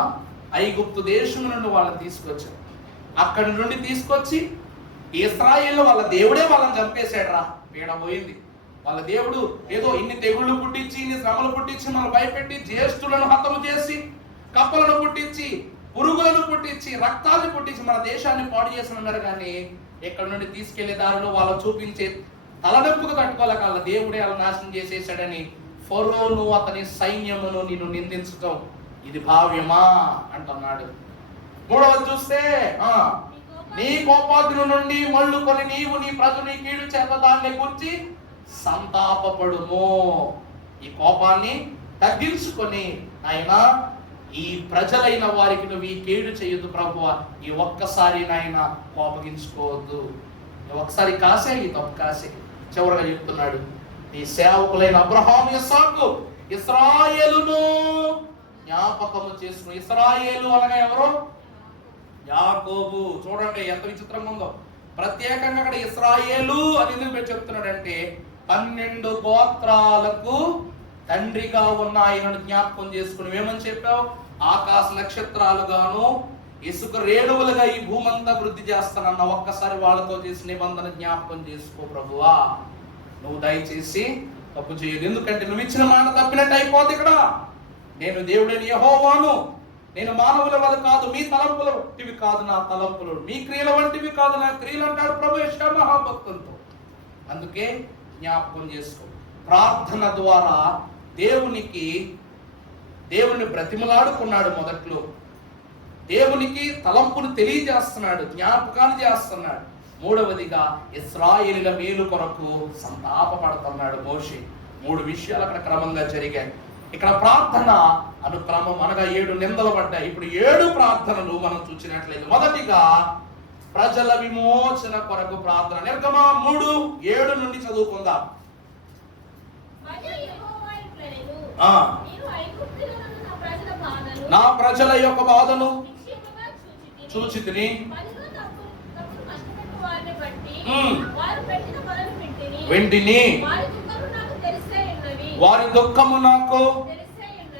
ఐగుప్తు దేశం నుండి వాళ్ళని తీసుకొచ్చారు, అక్కడి నుండి తీసుకొచ్చి ఇశ్రాయేలు వాళ్ళ దేవుడే వాళ్ళని చంపేశాడు రా. పీడ పోయింది. వాళ్ళ దేవుడు ఏదో ఇన్ని తెగుళ్ళు పుట్టించి, ఇన్ని శ్రమలు పుట్టించి, మనం భయపెట్టి, జ్యేష్ఠులను హతము చేసి, కప్పలను పుట్టించి, పురుగులను పుట్టించి, రక్తాన్ని పుట్టించి మన దేశాన్ని పాడు చేసి ఉన్నారు. కానీ ఎక్కడ నుండి తీసుకెళ్లే దారిలో వాళ్ళు చూపించే తలనొప్పుకు తట్టుకోలేక వాళ్ళ దేవుడే వాళ్ళ నాశనం చేసేసాడని ఫరోను అతని సైన్యమును నిన్ను నిందించటం ఇది భావ్యమా అంటున్నాడు. మూడవది చూస్తే నీ కోపాగ్ని నుండి మళ్ళుకొని నీవు నీ ప్రజలు కీడు చేత దాన్ని గురించి సంతాపపడుము. ఈ కోపాన్ని తగ్గించుకొని ఆయన ఈ ప్రజలైన వారికి నువ్వు ఈ కీడు చేయొద్దు ప్రభువా, ఈ ఒక్కసారి నాయన కోపగించుకోవద్దు, ఒకసారి కాసే ఈ తప్పు కాసే. చివరగా చెప్తున్నాడు, నీ సేవకులైన అబ్రహాము, ఇస్సాకు, ఇశ్రాయేలును జ్ఞాపకము చేసుకుని. ఇశ్రాయేలు అనగా ఎవరు? యాకోబు. చూడండి ఎంత విచిత్రంగా ఉందో. ప్రత్యేకంగా అక్కడ ఇశ్రాయేలు అని ఎందుకు చెప్తున్నాడంటే 12 గోత్రాలకు తండ్రిగా ఉన్న ఆయనను జ్ఞాపకం చేసుకుని. ఏమని చెప్పావు? ఆకాశ నక్షత్రాలుగాను ఇసుక రేణువులుగా ఈ భూమంతా వృద్ధి చేస్తానన్న ఒక్కసారి వాళ్ళతో చేసిన నిబంధన జ్ఞాపకం చేసుకో ప్రభువా. నువ్వు దయచేసి తప్పు చేయదు, ఎందుకంటే నువ్వు ఇచ్చిన మాట తప్పినట్టు అయిపోతుంది. ఇక్కడ నేను దేవుడని యెహోవాను, నేను మానవుల వల్ల కాదు, మీ తలంపుల వంటివి కాదు నా తలంపులు, మీ క్రియల వంటివి కాదు నా క్రియలు అంటాడు ప్రభు యెషయా మహాభక్తులతో. అందుకే జ్ఞాపకం చేసుకో. ప్రార్థన ద్వారా దేవుని బ్రతిమలాడుకున్నాడు. మొదట్లో దేవునికి తలంపును తెలియజేస్తున్నాడు, జ్ఞాపకాన్ని చేస్తున్నాడు. మూడవదిగా ఇశ్రాయేలుల మేలు కొరకు సంతాపపడుతున్నాడు మోషే. 3 విషయాలు అక్కడ క్రమంగా జరిగాయి. ఇక్కడ ప్రార్థన అనుక్రమం అనగా 7 నిందలు పడ్డాయి. ఇప్పుడు 7 ప్రార్థనలు మనం చూసినట్లయితే, మొదటిగా ప్రజల విమోచన కొరకు ప్రార్థన. నిర్గమ 3:7 నుండి చదువుకుందాం. నా ప్రజల యొక్క బాధను చూచితిని, వెంటిని వారి దుఃఖము నాకు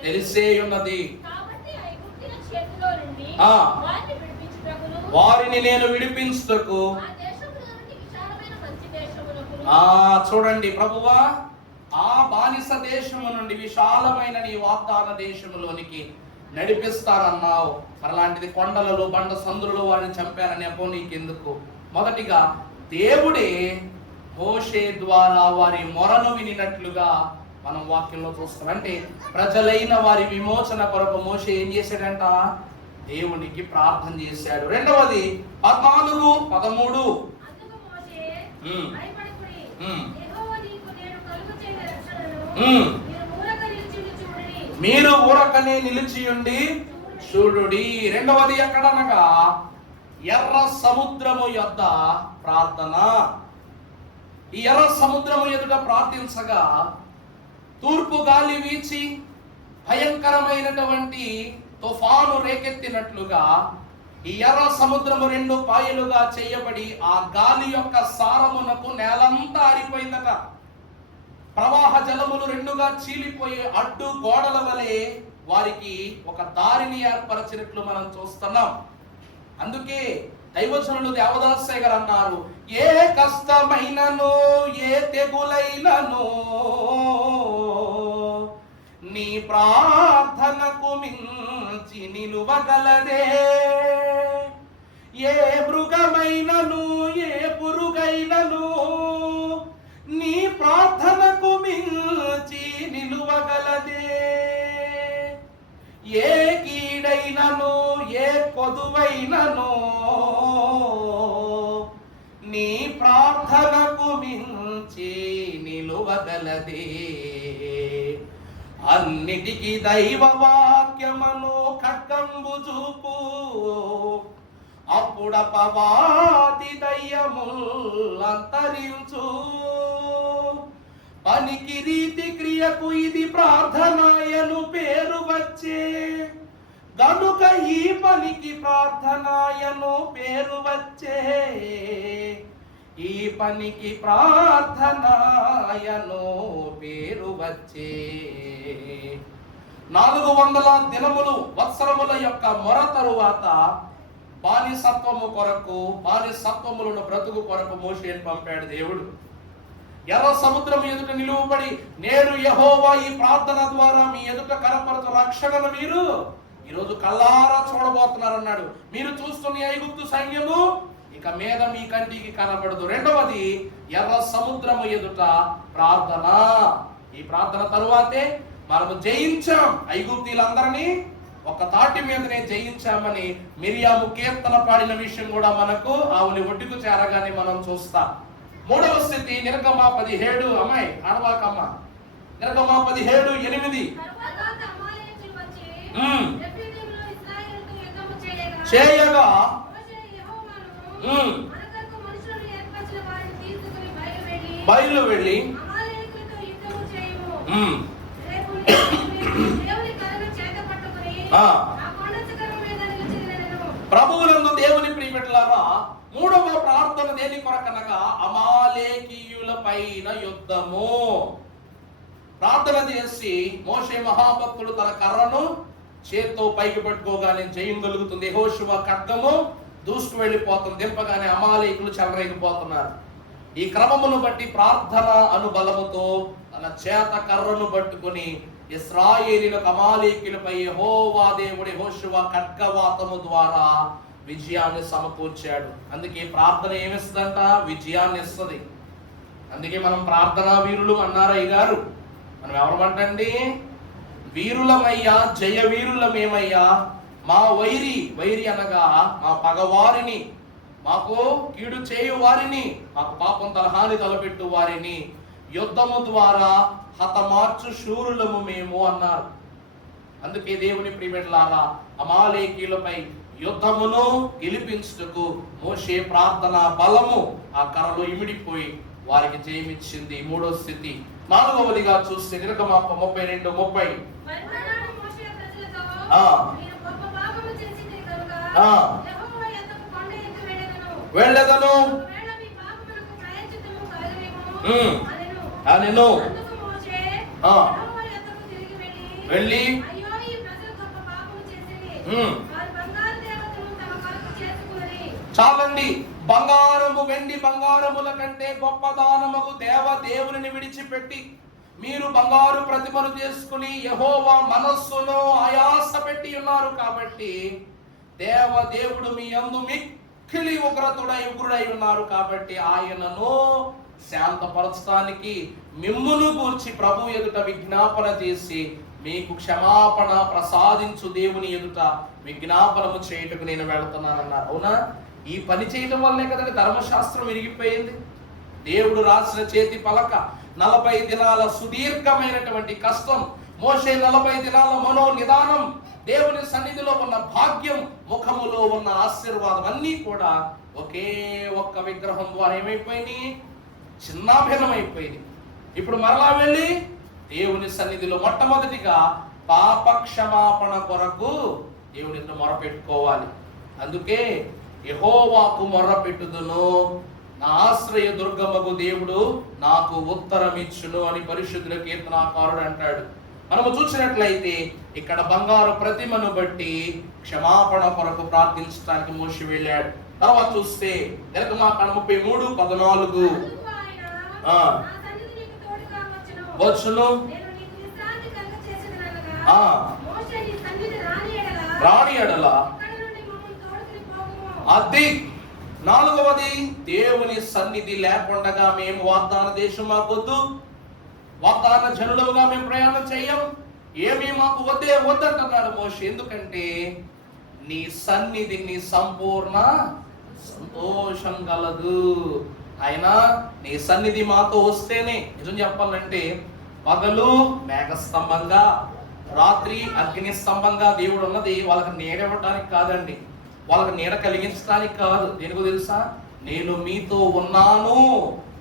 తెలిసే ఉన్నది, వారిని నేను విడిపించుటకు. చూడండి ప్రభువా, ఆ బానిస దేశము నుండి విశాలమైన నీ వాగ్దాన దేశములోనికి నడిపిస్తారన్నావు. మరలాంటిది కొండలలో బండ సందులలో వారిని చంపారని అపో నీకెందుకు? మొదటిగా దేవుడే మోషే ద్వారా వారి మొరను వినినట్లుగా మనం వాక్యంలో చూస్తాం. అంటే ప్రజలైన వారి విమోచన కొరకు మోషే ఏం చేశాడంట? దేవునికి ప్రార్థన చేశాడు. రెండవది 14:13 మీరు ఊరకనే నిలిచియుండి చూడుడి. రెండవది ఎక్కడనగా ఎర్ర సముద్రము యొద్ద ప్రార్థన. ఈ ఎర్ర సముద్రము ఎదుట ప్రార్థించగా తూర్పు గాలి వీచి భయంకరమైనటువంటి తుఫాను రేకెత్తినట్లుగా ఈ ఎర్ర సముద్రము 2 పాయలుగా చేయబడి ఆ గాలి యొక్క సారమునకు నేలంతా ఆరిపోయిందట. ప్రవాహ జలములు 2గా చీలిపోయి అడ్డు గోడల వలె వారికి ఒక దారిని ఏర్పరచినట్లు మనం చూస్తున్నాం. అందుకే దైవజనులు దేవదాసయ్య గారు అన్నారు, ఏ కష్టమైనను ఏ తెగులైనను నీ ప్రార్థనకు మించి నిలువగలదే, ఏ మృగమైనను ఏ పురుగైనను నీ ప్రార్థనకు మించి నిలువగలదే, ఏ కీడైనను ఏ కొదువైనను నీ ప్రార్థనకు మించి నిలువగలదే. అన్నిటికీ దైవ వాక్యమును ఖడ్గంబు చూపు, అప్పుడపవాది దయ్యములంతరించు. పనికి రీతి క్రియకు ఇది ప్రార్థనాయను పేరు వచ్చే, గనుక ఈ పనికి ప్రార్థనాయను పేరు వచ్చే, ఈ పనికి ప్రార్థనాయను పేరు వచ్చే. 400 దినములు వత్సరముల యొక్క మొర తరువాత బానిసత్వము కొరకు, బానిసత్వములను బ్రతుకు కొరకు మోషేను పంపాడు దేవుడు. ఎర్ర సముద్రం ఎదుట నిలువబడి నేడు యెహోవా ఈ ప్రార్థన ద్వారా మీ ఎదుట కనపరచు రక్షణను మీరు ఈరోజు కళ్ళారా చూడబోతున్నారన్నాడు. మీరు చూస్తున్న ఐగుప్తు సైన్యము ఇక మీద మీ కంటికి కనబడదు. రెండవది ఎర్ర సముద్రము ఎదుట ప్రార్థన. ఈ ప్రార్థన తరువాతే మనము జయించాం, ఐగుప్తీలందరినీ ఒక తాటి మీదనే జయించామని మిరియాము కీర్తన పాడిన విషయం కూడా మనకు ఆవుని ఒడ్డుకు చేరగానే మనం చూస్తాం. మూడవ స్థితి నిర్గమ 17, అమ్మాయి ఆడవాకమ్మ, నిర్గమ 17:8 తరువాత అమాలేకీయులు వచ్చి రెఫీదీములో ఇశ్రాయేలుతో యుద్ధము చేయగా మోషే యెహోవాను మన కొరకు మనుషులను ఏర్పరచిన వారిని తీసుకుని బయలు వెళ్ళి అమాలేకీయులతో యుద్ధము చేయుము. రేపు దేవుని కర్రను చేత పట్టుకుని ఆ కొండ శిఖరం మీద నిలిచినను. ప్రభువునందు దేవుని ప్రియబిడ్డలారా, మూడవ ప్రార్థన దేని కొరకనగా అమాలేకీయుల పైన యుద్ధము. ప్రార్థన చేసి మోషే మహాభక్తుడు తన కర్రను చేత్తో పైకి పట్టుకోగానే జయం కలుగుతుంది. యెహోషువ ఖడ్గము దూసుకు వెళ్ళిపోతుంది. దింపగానే అమాలేకులు చెలరేగిపోతున్నారు. ఈ క్రమమును బట్టి ప్రార్థన అను బలముతో తన చేత కర్రను పట్టుకుని ఇశ్రాయేలీయులకు అమాలేకీయులపై యెహోవా దేవుడు యెహోషువ ఖడ్గవాతము ద్వారా విజయాన్ని సమకూర్చాడు. అందుకే ప్రార్థన ఏమిస్తుందంట? విజయాన్ని ఇస్తుంది. అందుకే మనం ప్రార్థనా వీరులు అన్నారయ్య గారు. మనం ఎవరమంటండి? వీరులమయ్యా, జయ వీరులమేమయ్యా. మా వైరి అనగా మా పగవారిని, మాకు కీడు చేయు వారిని, మాకు పాపం తలహాని తలపెట్టు వారిని యుద్ధము ద్వారా హతమార్చు శూరులము మేము అన్నారు. అందుకే దేవుని ప్రియబిడ్డలారా, అమాలేకీయులపై యుద్ధమును గెలిపించుటకు మోషే ప్రార్థన బలము ఆ కర్రలో ఇమిడిపోయి వారికి జయమిచ్చింది. మూడో స్థితి. నాలుగవదిగా చూస్తే నిర్గమ 32:30 వెళ్ళదను వెళ్ళి చాలండి. బంగారము వెండి బంగారముల కంటే గొప్ప దానముకు దేవుని విడిచిపెట్టి మీరు బంగారు ప్రతిమను చేసుకుని యెహోవా మనస్సును ఆయాస పెట్టి ఉన్నారు. కాబట్టి దేవుడు మీ యందు మిక్కిలి ఉగ్రుడై ఉన్నారు. కాబట్టి ఆయనను శాంతపరచడానికి మిమ్మును గూర్చి ప్రభు ఎదుట విజ్ఞాపన చేసి మీకు క్షమాపణ ప్రసాదించు దేవుని ఎదుట విజ్ఞాపనము చేయుటకు నేను వెళుతున్నానన్నారు. అవునా? ఈ పని చేయటం వల్లే కదండి ధర్మశాస్త్రం విరిగిపోయింది. దేవుడు రాసిన చేతి పలక 40 దినాల సుదీర్ఘమైనటువంటి కష్టం, మోషే 40 దినాల మనో నిదానం, దేవుని సన్నిధిలో ఉన్న భాగ్యం, ముఖములో ఉన్న ఆశీర్వాదం అన్నీ కూడా ఒకే ఒక్క విగ్రహం ద్వారా ఏమైపోయినాయి? చిన్నాభిన్నమైపోయింది. ఇప్పుడు మరలా వెళ్ళి దేవుని సన్నిధిలో మొట్టమొదటిగా పాప క్షమాపణ కొరకు దేవుని మొరపెట్టుకోవాలి. అందుకే యెహోవాకు మొర్రపెట్టుదును, నా ఆశ్రయ దుర్గమగు దేవుడు నాకు ఉత్తరమిచ్చును అని పరిశుద్ధుల కీర్తనాకారుడు అంటాడు. మనము చూసినట్లయితే ఇక్కడ బంగారు ప్రతిమను బట్టి క్షమాపణ కొరకు ప్రార్థించడానికి మోషే వెళ్ళాడు. తర్వాత చూస్తే నిర్గమాకాండం 33:14 వచ్చును రాణి ఎడల. అది నాలుగవది, దేవుని సన్నిధి లేకుండా మేము వాగ్దాన దేశం మాకొద్దు, వాగ్దాన జనులుగా మేము ప్రయాణం చేయం, ఏమీ మాకు వద్దంటున్నాడు మోషే. ఎందుకంటే నీ సన్నిధి నీ సంపూర్ణ సంతోషం గలదు. ఆయన నీ సన్నిధి మాతో వస్తేనే, నిజం చెప్పాలంటే పగలు మేఘస్తంభంగా రాత్రి అగ్ని స్తంభంగా దేవుడు ఉన్నది వాళ్ళకి నీడవటానికి కాదండి, వాళ్ళకి నీడ కలిగించడానికి కాదు. దేనికో తెలుసా? నేను మీతో ఉన్నాను,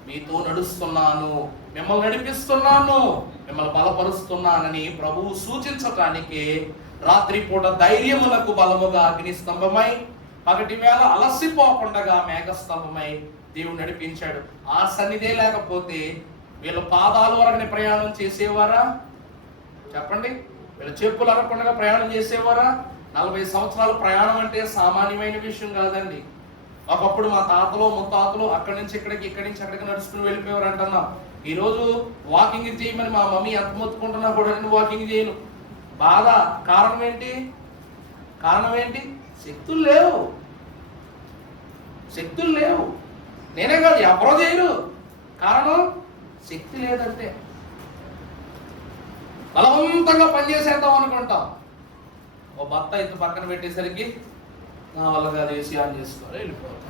మీతో నడుస్తున్నాను, మిమ్మల్ని నడిపిస్తున్నాను, మిమ్మల్ని బలపరుస్తున్నానని ప్రభువు సూచించటానికి రాత్రిపూట ధైర్యములకు బలముగా అగ్ని స్తంభమై, పగటి వేళ అలసిపోకుండా మేఘస్తంభమై దేవుడు నడిపించాడు. ఆ సన్నిధే లేకపోతే వీళ్ళ పాదాల వరకునే ప్రయాణం చేసేవారా? చెప్పండి. వీళ్ళ చెప్పులు అనకుండా ప్రయాణం చేసేవారా? 40 సంవత్సరాల ప్రయాణం అంటే సామాన్యమైన విషయం కాదండి. ఒకప్పుడు మా తాతలు ముత్తాతలు అక్కడి నుంచి ఇక్కడికి, ఇక్కడి నుంచి అక్కడికి నడుచుకుని వెళ్ళిపోయారు అంటున్నాం. ఈరోజు వాకింగ్ చేయమని మా మమ్మీ ఎంత మొత్తుకుంటున్నా కూడా నేను వాకింగ్ చేయను. బాధ. కారణం ఏంటి? కారణం ఏంటి? శక్తులు లేవు. శక్తులు లేవు. నేనే కాదు, ఎవరో చేయరు. కారణం శక్తి లేదంటే. బలవంతంగా పనిచేసేద్దాం అనుకుంటాం. ఓ భర్త ఇంత పక్కన పెట్టేసరికి నా వల్ల కాదు, ఏసీ ఆన్ చేసుకోవాలి,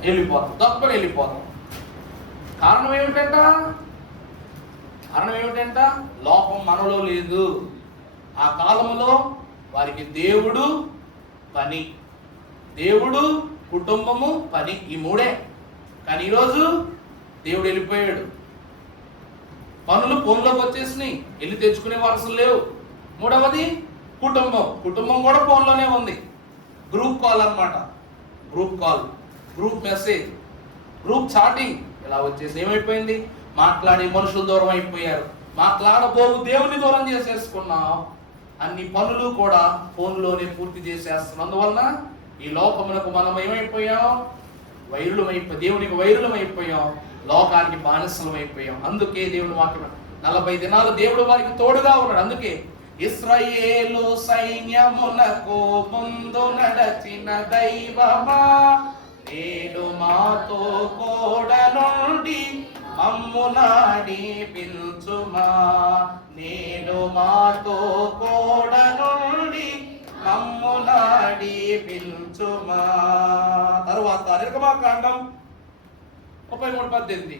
వెళ్ళిపోతాం తప్పని వెళ్ళిపోతాం. కారణం ఏమిటంట? కారణం ఏమిటంట? లోపం మనలో లేదు. ఆ కాలంలో వారికి దేవుడు, పని, దేవుడు, కుటుంబము, పని, ఈ మూడే. కానీ ఈరోజు దేవుడు వెళ్ళిపోయాడు. పనులు ఫోన్లోకి వచ్చేసినాయి, వెళ్ళి తెచ్చుకునే వరుసలు లేవు. మూడవది కుటుంబం. కుటుంబం కూడా ఫోన్లోనే ఉంది. గ్రూప్ కాల్ అన్నమాట. Group call, group message, group chatting ఇలా వచ్చేసి ఏమైపోయింది? మాట్లాడే మనుషులు దూరం అయిపోయారు. మాట్లాడబోగు దేవుని దూరం చేసేసుకున్నాం. అన్ని పనులు కూడా ఫోన్లోనే పూర్తి చేసేస్తున్నాం. అందువలన ఈ లోకమునకు మనం ఏమైపోయాం? దేవునికి వైరులం అయిపోయాం. లోకానికి బానిసలం అయిపోయాం. అందుకే దేవుని వాక్యం 40 దినాలు దేవుడు వారికి తోడుగా ఉన్నాడు. అందుకే ఇశ్రాయేలు సైన్యమునకు ముందు నడచిన దైవమా, నేడు మాతో కూడా నుండి మమ్ము నడిపించుమా, నేడు మాతో కూడా నుండి మమ్ము నడిపించుమా. తరువాత నిర్గమాకాండం 33:18.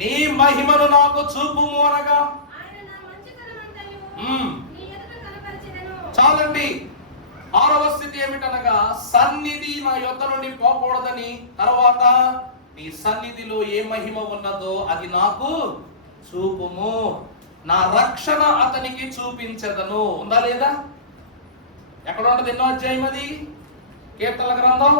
నీ మహిమను నాకు చూపుము అనగా. చాలండి. 6వ స్థితి ఏమిటనగా, సన్నిధి నా యొద్ద నుండి పోకూడదని. తర్వాత నీ సన్నిధిలో ఏ మహిమ ఉన్నదో అది నాకు చూపుము, నా రక్షణ అతనికి చూపించదను. ఉందా లేదా? ఎక్కడ ఉంటది? ఎన్నో అధ్యాయం అది? కీర్తనల గ్రంథం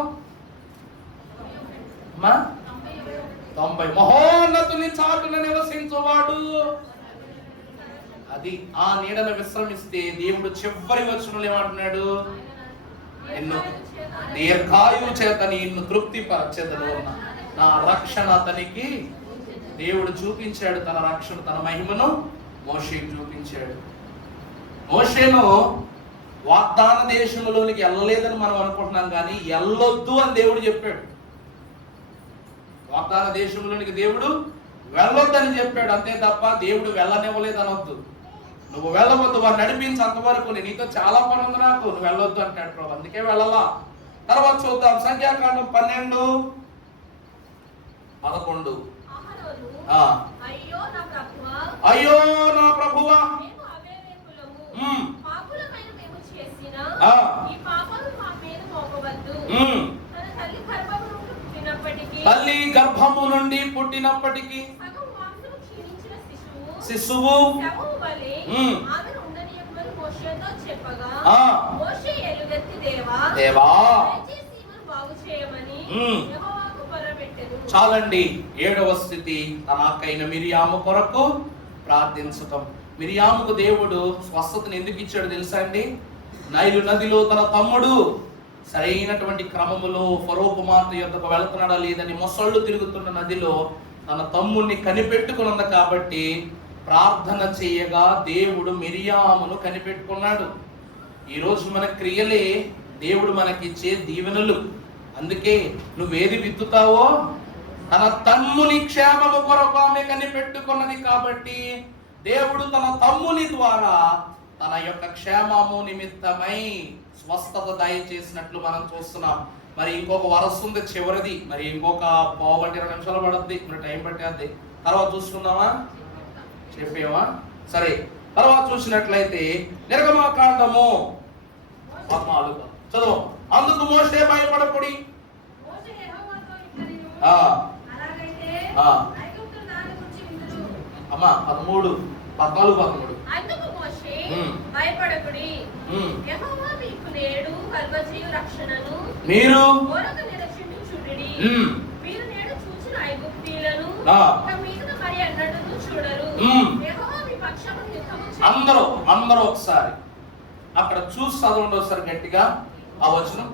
90. మహోన్నతుని చాటున నివసించువాడు. అది ఆ నీడను విశ్రమిస్తే దేవుడు చివరి వచనంలో ఏమంటున్నాడు? నిన్ను దీర్ఘాయువు చేత నిన్ను తృప్తి పరచెదను. నా రక్షణ అతనికి దేవుడు చూపించాడు. తన రక్షణ, తన మహిమను మోషేకు చూపించాడు. మోషేను వాగ్దాన దేశంలోనికి వెళ్ళలేదని మనం అనుకుంటున్నాం, కానీ వెళ్ళొద్దు అని దేవుడు చెప్పాడు. వాగ్దాన దేశంలోనికి దేవుడు వెళ్ళొద్దని చెప్పాడు. అంతే తప్ప దేవుడు వెళ్ళనివ్వలేదు అనొద్దు. నువ్వు వెళ్ళవద్దు, వారు నడిపించి అంతవరకు నీతో చాలా పని ఉంది, నాకు నువ్వు వెళ్ళొద్దు అంటాడు ప్రభు. అందుకే వెళ్ళాలా. తర్వాత చూద్దాం సంఖ్యాకాండం 12:11. అయ్యో నా ప్రభువా, తల్లి గర్భము నుండి పుట్టినప్పటికీ శిశువు దేవా. చాలండి. 7వ స్థితి, తన అక్కైన మిరియాము కొరకు ప్రార్థించటం. మిరియాముకు దేవుడు స్వస్థతను ఎందుకు ఇచ్చాడు తెలుసా అండి? నైలు నదిలో తన తమ్ముడు సరైనటువంటి క్రమములో ఫరో కుమార్తె యొద్దకు వెళ్తున్నాడా లేదని మొసళ్ళు తిరుగుతున్న నదిలో తన తమ్ముడిని కనిపెట్టుకున్నది కాబట్టి ప్రార్థన చేయగా దేవుడు మిరియామును కనిపెట్టుకున్నాడు. ఈరోజు మన క్రియలే దేవుడు మనకిచ్చే దీవెనలు. అందుకే నువ్వేది విత్తుతావో తన తమ్ముని క్షేమము కొరకు ఆమె కనిపెట్టుకున్నది కాబట్టి దేవుడు తన తమ్ముని ద్వారా తన యొక్క క్షేమము నిమిత్తమై స్వస్థత దయచేసినట్లు మనం చూస్తున్నాం. మరి ఇంకొక వరస ఉంది చివరిది. మరి ఇంకొక 20 నిమిషాలు పడుద్ది, మరి టైం పట్టేది. తర్వాత చూసుకుందామా? చెప్పేమా? సరే. తర్వాత చూసినట్లయితే నిర్గమాకాండము 14 చదువు. అందుకు మోషే భయపడకుడి. అమ్మా 14. అందుకు మోషే భయపడకుడి, యెహోవా మీకు నేడు కల్వజేయు రక్షణను మీరు ఓరక నిరీక్షించుచుండుడి. మీరు నేడు చూచిన ఐగుప్తీయులను ఇక మీదట మరి ఎన్నడూ చూడరు. యెహోవా మీ పక్షమున యుద్ధము చేయును. అందరూ ఒకసారి అక్కడ చూసి చదవండి ఒకసారి గట్టిగా ఆ వచనం.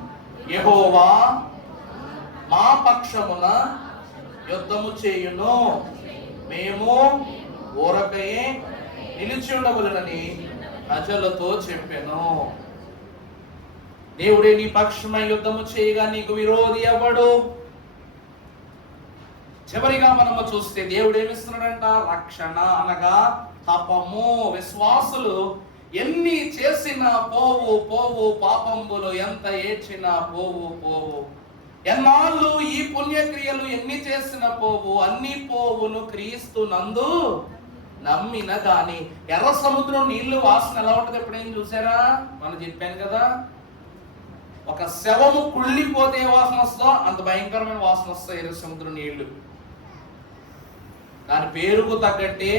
యెహోవా మా పక్షమున యుద్ధము చేయును, మేము ఊరకయే నిలిచి ఉండవలెనని ప్రజలతో చెప్పాను. దేవుడే నీ పక్షమై యుద్ధము చేయగా నీకు విరోధి ఎవడు? చివరిగా మనము చూస్తే దేవుడు ఏమిస్తున్నాడంట? రక్షణ అనగా తపము. విశ్వాసులు ఎన్ని చేసినా పోవు పోవు, పాపంబులు ఎంత ఏడ్చినా పోవు పోవు. ఎన్నాళ్ళు ఈ పుణ్యక్రియలు ఎన్ని చేసినా పోవు, అన్ని పోవును క్రీస్తు నందు నమ్మిన గాని. ఎర్ర సముద్రం నీళ్లు వాసన ఎలా ఉంటుంది ఎప్పుడేం చూసారా? మనం చెప్పాను కదా, ఒక శవము కుళ్ళిపోతే ఏ వాసన వస్తుందో అంత భయంకరమైన వాసన వస్తాయి ఎర్ర సముద్రం నీళ్లు. దాని పేరుకు తగ్గట్టే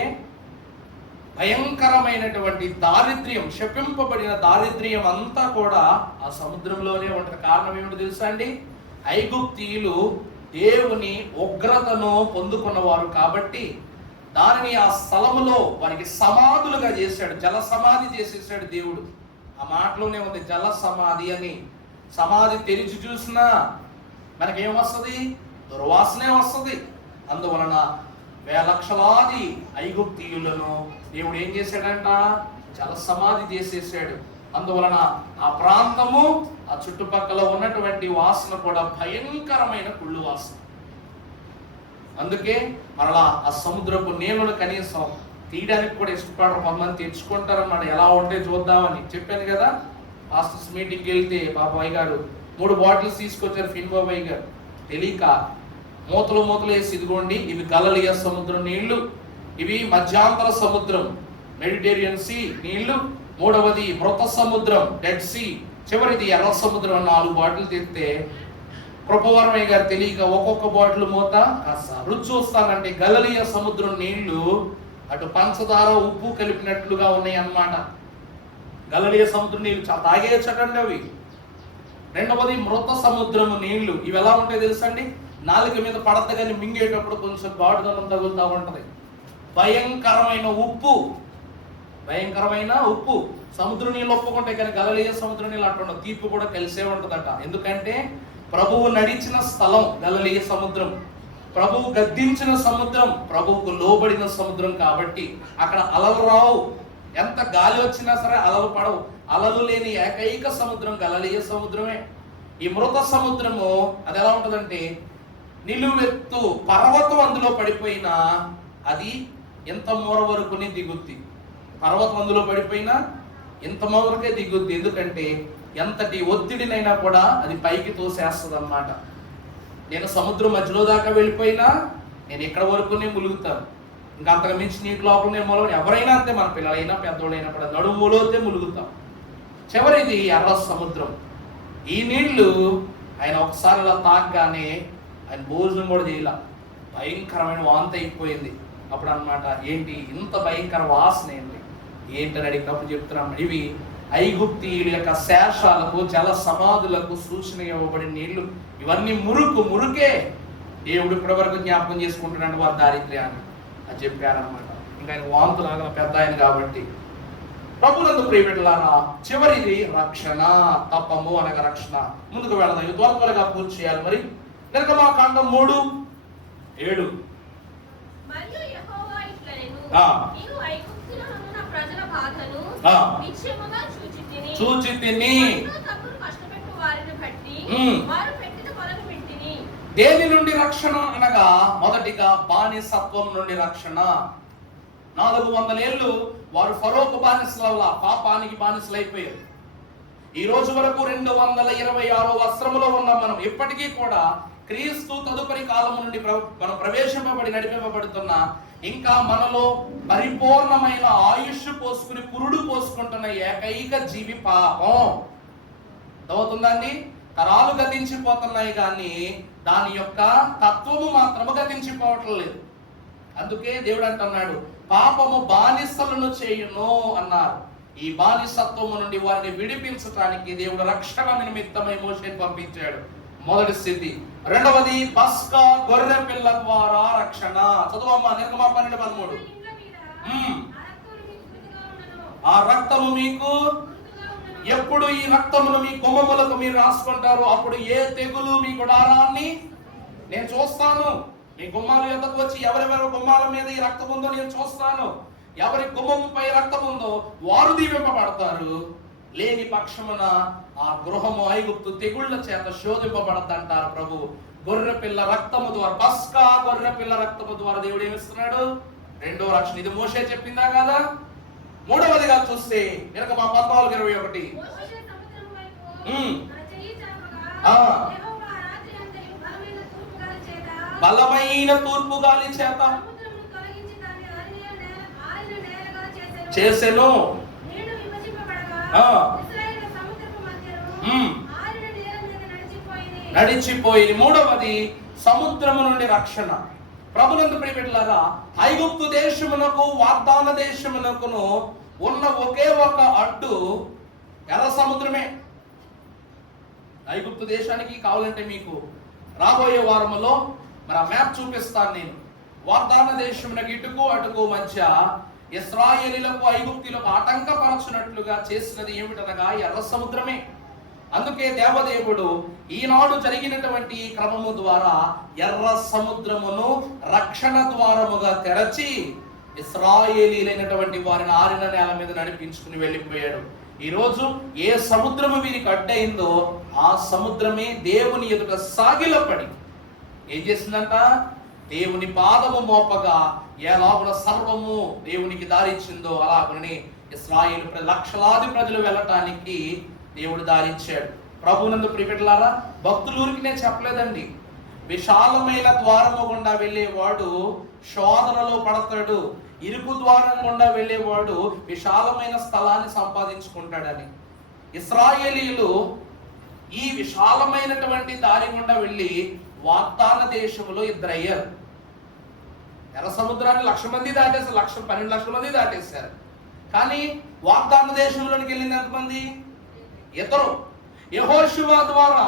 భయంకరమైనటువంటి దారిద్ర్యం, శపింపబడిన దారిద్ర్యం అంతా కూడా ఆ సముద్రంలోనే ఉంటుంది. కారణం ఏమిటో తెలుసా అండి? ఐగుప్తీయులు దేవుని ఉగ్రతను పొందుకున్నవారు కాబట్టి దానిని ఆ స్థలములో వారికి సమాధులుగా చేశాడు. జల సమాధి చేసేసాడు దేవుడు. ఆ మాటలోనే ఉంది జల సమాధి అని. సమాధి తెరిచి చూసినా మనకేం వస్తుంది? దుర్వాసనే వస్తుంది. అందువలన లక్షలాది ఐగుప్తీయులను దేవుడు ఏం చేశాడంట? జల సమాధి చేసేసాడు. అందువలన ఆ ప్రాంతము, ఆ చుట్టుపక్కల ఉన్నటువంటి వాసన కూడా భయంకరమైన కుళ్ళు వాసన. అందుకే మరలా ఆ సముద్రపు నీళ్ళను కనీసం తీయడానికి కూడా ఇష్టపడరు. కొంతమంది తెచ్చుకుంటారన్నమాట, ఎలా ఉంటే చూద్దామని. చెప్పాను కదా, పాస్టర్స్ మీటింగ్కి వెళ్తే బాబాయ్ గారు 3 బాటిల్స్ తీసుకొచ్చారు. ఫిన్ బాబాయ్ గారు తెలియక మూతలు వేసి, ఇదిగోండి ఇవి గలిలయ సముద్రం నీళ్లు, ఇవి మధ్యాంతర సముద్రం మెడిటేరియన్ సీ నీళ్లు, 3వది మృత సముద్రం డెడ్ సీ, చివరిది ఎర్ర సముద్రం. 4 బాటిల్ తెస్తే కృపవరమయ్య గారు తెలియక ఒక్కొక్క బాటిల్ మూత కాస్త రుచి చూస్తానంటే గలిలయ సముద్రం నీళ్లు అటు పంచదార ఉప్పు కలిపినట్లుగా ఉన్నాయి అన్నమాట. గలిలయ సముద్రం నీళ్లు చాలా తాగేయచ్చటండి అవి. 2వది మృత సముద్రము నీళ్లు. ఇవి ఎలా ఉంటాయి తెలుసండి? నాలుక మీద పడత కానీ మింగేటప్పుడు కొంచెం ఘాటుదనం తగులుతూ ఉంటది. భయంకరమైన ఉప్పు, భయంకరమైన ఉప్పు. సముద్ర నీళ్ళు ఒప్పుకుంటాయి కానీ గలిలయ సముద్ర నీళ్ళు అట్లా తీపి కూడా కలిసే ఉంటదట. ఎందుకంటే ప్రభువు నడిచిన స్థలం గలిలయ సముద్రం, ప్రభువు గద్దించిన సముద్రం, ప్రభువుకు లోబడిన సముద్రం కాబట్టి అక్కడ అలలు రావు. ఎంత గాలి వచ్చినా సరే అలలు పడవు. అలలు లేని ఏకైక సముద్రం గలిలయ సముద్రమే. ఈ మృత సముద్రము అది ఎలా ఉంటుందంటే నిలువెత్తు పర్వతం అందులో పడిపోయినా అది ఎంత మూర వరకునే దిగుద్ది. పర్వతం అందులో పడిపోయినా ఎంత వరకే దిగుద్ది. ఎందుకంటే ఎంతటి ఒత్తిడినైనా కూడా అది పైకి తోసేస్తుంది అన్నమాట. నేను సముద్రం మధ్యలో దాకా వెళ్ళిపోయినా నేను ఇక్కడ వరకునే ములుగుతాను. ఇంకా అంతకు మించి నీటి లోపల నేను మొలవని. ఎవరైనా అంతే, మన పిల్లలైనా పెద్దోళ్ళైనా కూడా నడుములోతే ములుగుతాం. చివరిది ఎర్ర సముద్రం. ఈ నీళ్లు ఆయన ఒకసారి అలా తాగగానే ఆయన భోజనం కూడా చేయాల, భయంకరమైన వాంతి అయిపోయింది. అప్పుడు అన్నమాట, ఏంటి ఇంత భయంకర వాసన ఏంటని అడిగినప్పుడు చెప్తున్నాం, ఇవి ఐగుప్తీయుల యొక్క శేషాలకు జల సమాధులకు సూచన ఇవ్వబడిన నీళ్లు. ఇవన్నీ మురుకే. దేవుడు ఇప్పటి వరకు జ్ఞాపకం చేసుకుంటున్నాడు వారి దారిద్ర్యాన్ని అని చెప్పారనమాట. ఇంకా ఆయన వాంతులాగా పెద్ద ఆయన కాబట్టి. ప్రభునందు ప్రియబిడ్డలారా, చివరిది రక్షణ, తపము అనగా రక్షణ. ముందుకు వెళదాం, త్వరగా పూర్తి చేయాలి. మరి నిర్గమాకాండం 3:7. మరియు యెహోవా ఇట్లనెను, నీవు ఐగుప్తులో ఉన్న ప్రజల బాధను నిశ్చయముగా చూచితిని. తమను కష్టపెట్టు వారిని బట్టి వారు పెట్టిన మొదలు పెట్టిని. దేని నుండి రక్షణ అనగా మొదటిగా బానిసత్వం నుండి రక్షణ. 400 ఏళ్ళు వారు ఫరోకు బానిసల వల్ల పాపానికి బానిసలైపోయారు. ఈ రోజు వరకు 226 వస్త్రములో ఉన్నాం మనం. ఇప్పటికీ కూడా క్రీస్తు తదుపరి కాలం నుండి మనం ప్రవేశింపబడి నడిపింపబడుతున్న, ఇంకా మనలో పరిపూర్ణమైన ఆయుష్ పోసుకుని పురుడు పోసుకుంటున్న ఏకైక జీవి పాపం. అవుతుందండి. తరాలు గతించిపోతున్నాయి కానీ దాని యొక్క తత్వము మాత్రము గతించిపోవటం లేదు. అందుకే దేవుడు అంటున్నాడు, పాపము బానిసలను చేయును అన్నారు. ఈ బానిసత్వము నుండి వారిని విడిపించడానికి దేవుడు రక్షణ నిమిత్తమై మోషేను పంపించాడు. మొదటి స్థితి. రెండవది పస్కా గొర్రె పిల్ల ద్వారా రక్షణ. చదువమ్మా, నిర్గమకాండం 12:13. ఆ రక్తము మీకు ఎప్పుడు ఈ రక్తమును మీ గుమ్మములకు మీరు రాసుకుంటారు, అప్పుడు ఏ తెగులు మీ గుడారాన్ని నేను చూస్తాను. మీ గుమ్మాల యొద్దకు వచ్చి ఎవరెవరి గుమ్మాల మీద ఈ రక్తం ఉందో నేను చూస్తాను, ఎవరి గుమ్మముపై రక్తం ఉందో వారు దీవింపబడతారు, లేని పక్షమున ఆ గృహము ఐగుప్తు తెగుళ్ల చేత శోధింపబడద్దంటారు ప్రభు. గొర్రె పిల్ల రక్తము ద్వారా, పస్కా గొర్రె పిల్ల రక్తము ద్వారా దేవుడు ఏమిస్తున్నాడు? రెండో రక్షణ. ఇది మోషే చెప్పిందా కదా? మూడవదిగా చూస్తే నిర్గమ 14:21 మోషే సముద్రము వైపు ఉమ్. తన చెయ్యి చాపగా, ఆ. యెహోవా రాత్రి అంతయు బలమైన తూర్పుగాలి చేత బలమైన తూర్పు గాలి చేత సముద్రమును తొలగించి దాన్ని ఆరిన నేలగా చేసెను. నీళ్లు విభజింపబడగా ఆ. ఇశ్రాయేలు సముద్రపు మధ్యలో ఉమ్. ఆరిన నేల మీద నడిచిపోయింది. నడిచిపోయి. మూడవది సముద్రము నుండి రక్షణ. ప్రభునందు ప్రియబిడ్డలారా, ఐగుప్తు దేశమునకు వాగ్దాన దేశమునకును ఉన్న ఒకే ఒక అడ్డు ఎర్ర సముద్రమే. ఐగుప్తు దేశానికి కావాలంటే మీకు రాబోయే వారములో మరి ఆ మ్యాప్ చూపిస్తాను నేను. వాగ్దాన దేశమునకు ఇటుకు అటుకు మధ్య ఇశ్రాయేలీలకు ఐగుప్తులకు ఆటంకపరచునట్లుగా చేసినది ఏమిటనగా ఎర్ర సముద్రమే. అందుకే దేవదేవుడు ఈనాడు జరిగినటువంటి క్రమము ద్వారా ఎర్ర సముద్రమును రక్షణ ద్వారముగా తెరచి ఇశ్రాయేలీలైనటువంటి వారిని ఆరిన నేల మీద నడిపించుకుని వెళ్ళిపోయాడు. ఈరోజు ఏ సముద్రము వీరికి అడ్డయిందో ఆ సముద్రమే దేవుని ఎదుట సాగిలపడి ఏం చేసిందంట? దేవుని పాదము మోపగా ఎలాగున సర్వము దేవునికి దారిచ్చిందో అలాగునని ఇశ్రాయేలు లక్షలాది ప్రజలు వెళ్ళటానికి దేవుడు దారిచ్చాడు. ప్రభునందు ప్రియబిడ్డలారా, భక్తులూరికి నేను చెప్పలేదండి. విశాలమైన ద్వారము గుండా వెళ్ళేవాడు శోధనలో పడతాడు, ఇరుకు ద్వారం గుండా వెళ్ళేవాడు విశాలమైన స్థలాన్ని సంపాదించుకుంటాడని. ఇశ్రాయేలీయులు ఈ విశాలమైనటువంటి దారి గుండా వెళ్ళి వాగ్దాన దేశంలో ఇద్దరయ్యారు. ఎర్ర సముద్రాన్ని 1,00,000 మంది దాటేశారు, 12 లక్షల మంది దాటేశారు. కానీ వాగ్దాన దేశంలోనికి వెళ్ళింది ఎంతమంది? ఇద్దరు. యెహోషువ ద్వారా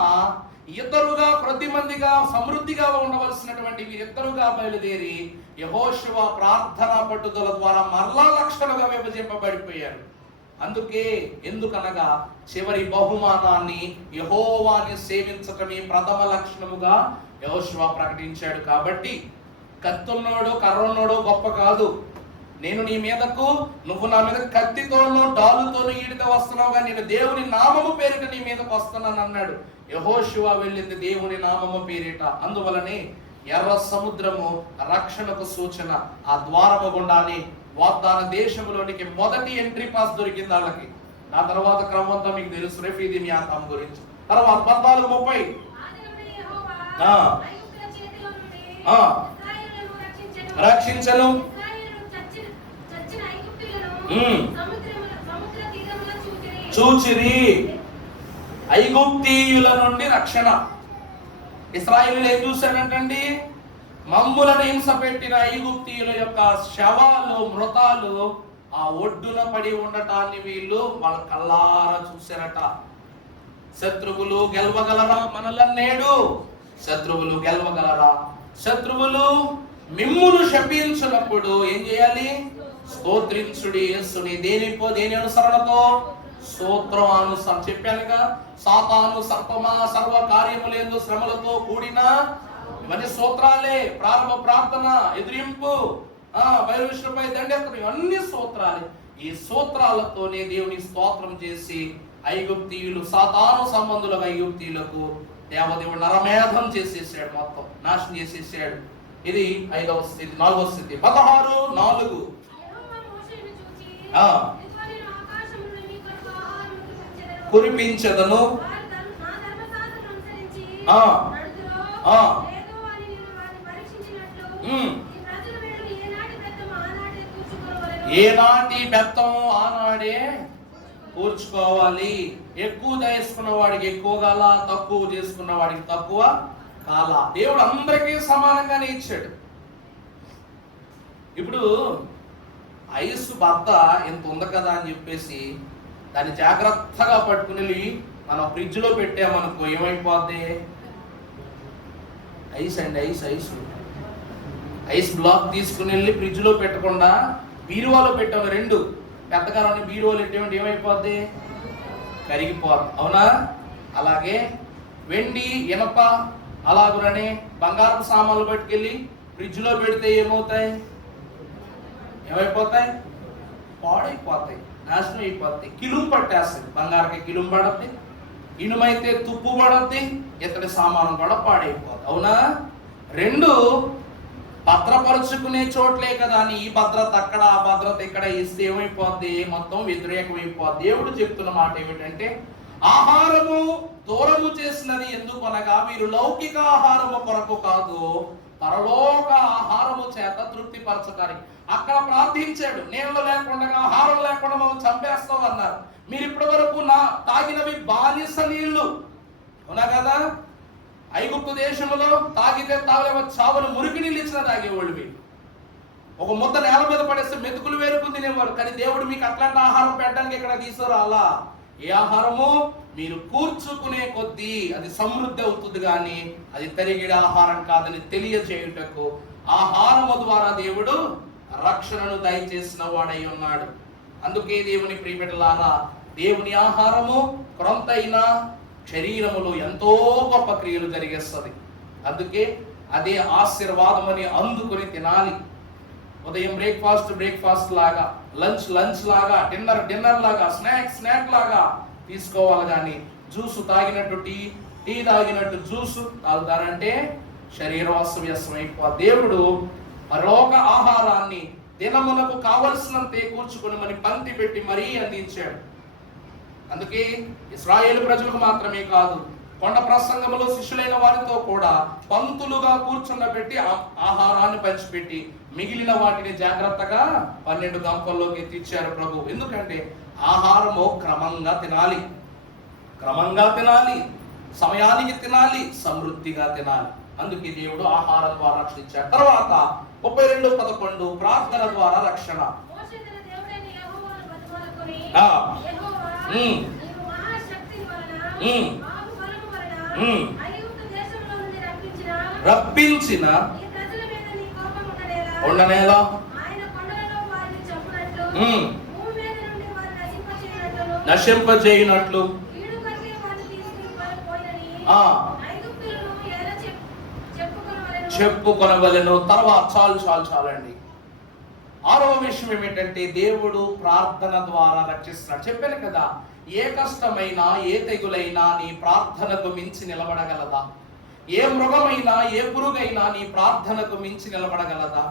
ఇద్దరుగా ప్రతి మందిగా సమృద్ధిగా ఉండవలసినటువంటి వీరిద్దరుగా బయలుదేరి యెహోషువ ప్రార్థన పట్టుదల ద్వారా మరలా లక్షలుగా విభజింపబడిపోయారు. అందుకే ఎందుకనగా చివరి బహుమానాన్ని యెహోవాని సేవించటమే ప్రథమ లక్షణముగా యెహోషువ ప్రకటించాడు. కాబట్టి కత్తున్నోడు కర్రన్నోడు గొప్ప కాదు. నేను నీ మీదకు, నువ్వు నా మీద కత్తితోనూ డాలుతోనూ ఈడితే వస్తున్నావు, కానీ నేను దేవుని నామము పేరిట నీ మీదకు వస్తున్నాను అన్నాడు. యెహోషువ వెళ్ళింది దేవుని నామము పేరిట. అందువలనే ఎర్ర సముద్రము రక్షణకు సూచన. ఆ ద్వారము గుండానే వాగ్దాన దేశంలోనికి మొదటి ఎంట్రీ పాస్ దొరికింది వాళ్ళకి. నా తర్వాత క్రమం అంతా మీకు తెలుసు, రెఫీది న్యాతం గురించి. తర్వాత 14:30 రక్షించను. చూచిరి. ఐగుప్తీయుల నుండి రక్షణ. ఇశ్రాయేలీయులు ఏం చూశారంటండి? మమ్ములను హింస పెట్టిన ఐగుప్తీయుల యొక్క శవాలు, మృతాలు ఆ ఒడ్డున పడి ఉండటాన్ని వీళ్ళు వాళ్ళ కళ్ళారా చూశారట. శత్రువులు గెలవగలరా? మనలన్నేడు శత్రువులు గెలవగలరా? శత్రువులు మిమ్మును శపించినప్పుడు ఏం చేయాలి? స్తోత్రించుడి యేసుని. దేని అనుసరణతో? స్తోత్రం చెప్పానుగా. సాతాను సర్పమా సర్వ కార్యములందు శ్రమలతో కూడిన ఇవన్నీ స్తోత్రాలే. ప్రారంభ ప్రార్థన, ఎదిరింపు, బయలుపై దండెత్తడం, ఇవన్నీ స్తోత్రాలే. ఈ స్తోత్రాలతోనే దేవుని స్తోత్రం చేసి ఐగుప్తీయులు, సాతాను సంబంధులకు ఐగుప్తీయులకు దేవదేవుడు నరమేధం చేసేసాడు, మొత్తం నాశనం చేసేసాడు. ఇది 5వ స్థితి. 4వ స్థితి 16:4 కురిపించదను. ఏనాటి బెత్తం ఆనాడే కూర్చుకోవాలి. ఎక్కువ చేసుకున్న వాడికి ఎక్కువ కాల, తక్కువ చేసుకున్న వాడికి తక్కువ కాల. దేవుడు అందరికీ సమానంగానే ఇచ్చాడు. ఇప్పుడు ఐస్ బద్ద ఎంత ఉంది కదా అని చెప్పేసి దాన్ని జాగ్రత్తగా పట్టుకుని మనం ఫ్రిడ్జ్ లో పెట్టామనుకో ఏమైపోద్ది? ఐస్ అండి, ఐస్ బ్లాక్ తీసుకుని వెళ్ళి ఫ్రిడ్జ్ లో పెట్టకుండా బీరువాలో పెట్టాము. 2 పెద్దగా బీరువాలో పెట్టేమంటే ఏమైపోద్ది? కరిగిపోద్ది. అవునా? అలాగే వెండి, ఇనప, అలాగుననే బంగారపు సామాన్లు పట్టుకెళ్ళి ఫ్రిడ్జ్లో పెడితే ఏమవుతాయి? ఏమైపోతాయి? పాడైపోతాయి, నాశనం అయిపోతాయి, కిలుం పట్టేస్తాయి. బంగారకి కిలుం పడద్ది, ఇనుమైతే తుప్పు పడద్ది, ఇతడి సామాను కూడా పాడైపోతుంది. అవునా? రెండు భద్రపరుచుకునే చోట్లే కదా అని ఈ భద్రత అక్కడ, ఆ భద్రత ఇక్కడ ఇస్తే ఏమైపోద్ది? మొత్తం వ్యతిరేకమైపోద్ది. దేవుడు చెప్తున్న మాట ఏమిటంటే, ఆహారము దూరము చేసినది ఎందుకు అనగా మీరు లౌకిక ఆహారము కొరకు కాదు, పరలోక ఆహారము చేత తృప్తిపరచడానికి. అక్కడ ప్రార్థించాడు, నీళ్ళు లేకుండా ఆహారం లేకుండా మనం చంపేస్తాం అన్నారు. మీరు ఇప్పటి వరకు తాగినవి బానిస నీళ్లు, అవునా కదా? ఐగుప్తు దేశంలో తాగితే తాగలేవ చావును మురికి నీళ్ళు ఇచ్చిన తాగేవాళ్ళు. మీరు ఒక ముద్ద నేల మీద పడేస్తే మెతుకులు వేరుకుని తినేవారు. కానీ దేవుడు మీకు అట్లాంటి ఆహారం పెట్టడానికి ఇక్కడ తీసుకురాలా. ఏ ఆహారము? మీరు కూర్చుకునే కొద్దీ అది సమృద్ధి అవుతుంది, కానీ అది తరిగిడ ఆహారం కాదని తెలియజేయుటకు ఆహారము ద్వారా దేవుడు రక్షణను దయచేసిన వాడై ఉన్నాడు. అందుకే దేవుని ప్రియబిడ్డలారా, దేవుని ఆహారము క్రొంతైన శరీరములో ఎంతో గొప్ప క్రియలు జరిగేస్తుంది. అందుకే అదే ఆశీర్వాదమని అందుకుని తినాలి. ఉదయం బ్రేక్ఫాస్ట్ లాగా, లంచ్ లాగా, డిన్నర్ లాగా, స్నాక్ లాగా తీసుకోవాలి. కానీ జ్యూస్ తాగినట్టు టీ తాగినట్టు జ్యూస్ తాగుతారంటే శరీరం అస్తవ్యస్తం అయిపోతుంది. దేవుడు పరలోక ఆహారాన్ని దినమునకు కావలసినంతే కూర్చుకొని మన పంక్తి పెట్టి మరీ అందించాడు. అందుకే ఇశ్రాయేలు ప్రజలకు మాత్రమే కాదు, కొండ ప్రసంగంలో శిష్యులైన వారితో కూడా పంక్తులుగా కూర్చుండబెట్టి ఆహారాన్ని పంచిపెట్టి మిగిలిన వాటిని జాగ్రత్తగా 12 గంపల్లోకి ఎత్తిచ్చారు ప్రభు. ఎందుకంటే ఆహారము క్రమంగా తినాలి, సమయానికి తినాలి, సమృద్ధిగా తినాలి. అందుకే దేవుడు ఆహారం ద్వారా రక్షించాడు. తర్వాత 32:11 ప్రార్థన ద్వారా రక్షణ. రప్పించిన ఉండనేలా నశింపజేయునట్లు చెప్పుకొనవలెను. తర్వాత చాలండి. 6వ విషయం ఏమిటంటే, దేవుడు ప్రార్థన ద్వారా రక్షిస్తున్నాడు. చెప్పాను కదా, ఏ కష్టమైనా ఏ తెగులైనా నీ ప్రార్థనకు మించి నిలబడగలదా? ఏ మృగమైనా ఏ పురుగైనా నీ ప్రార్థనకు మించి నిలబడగలదా?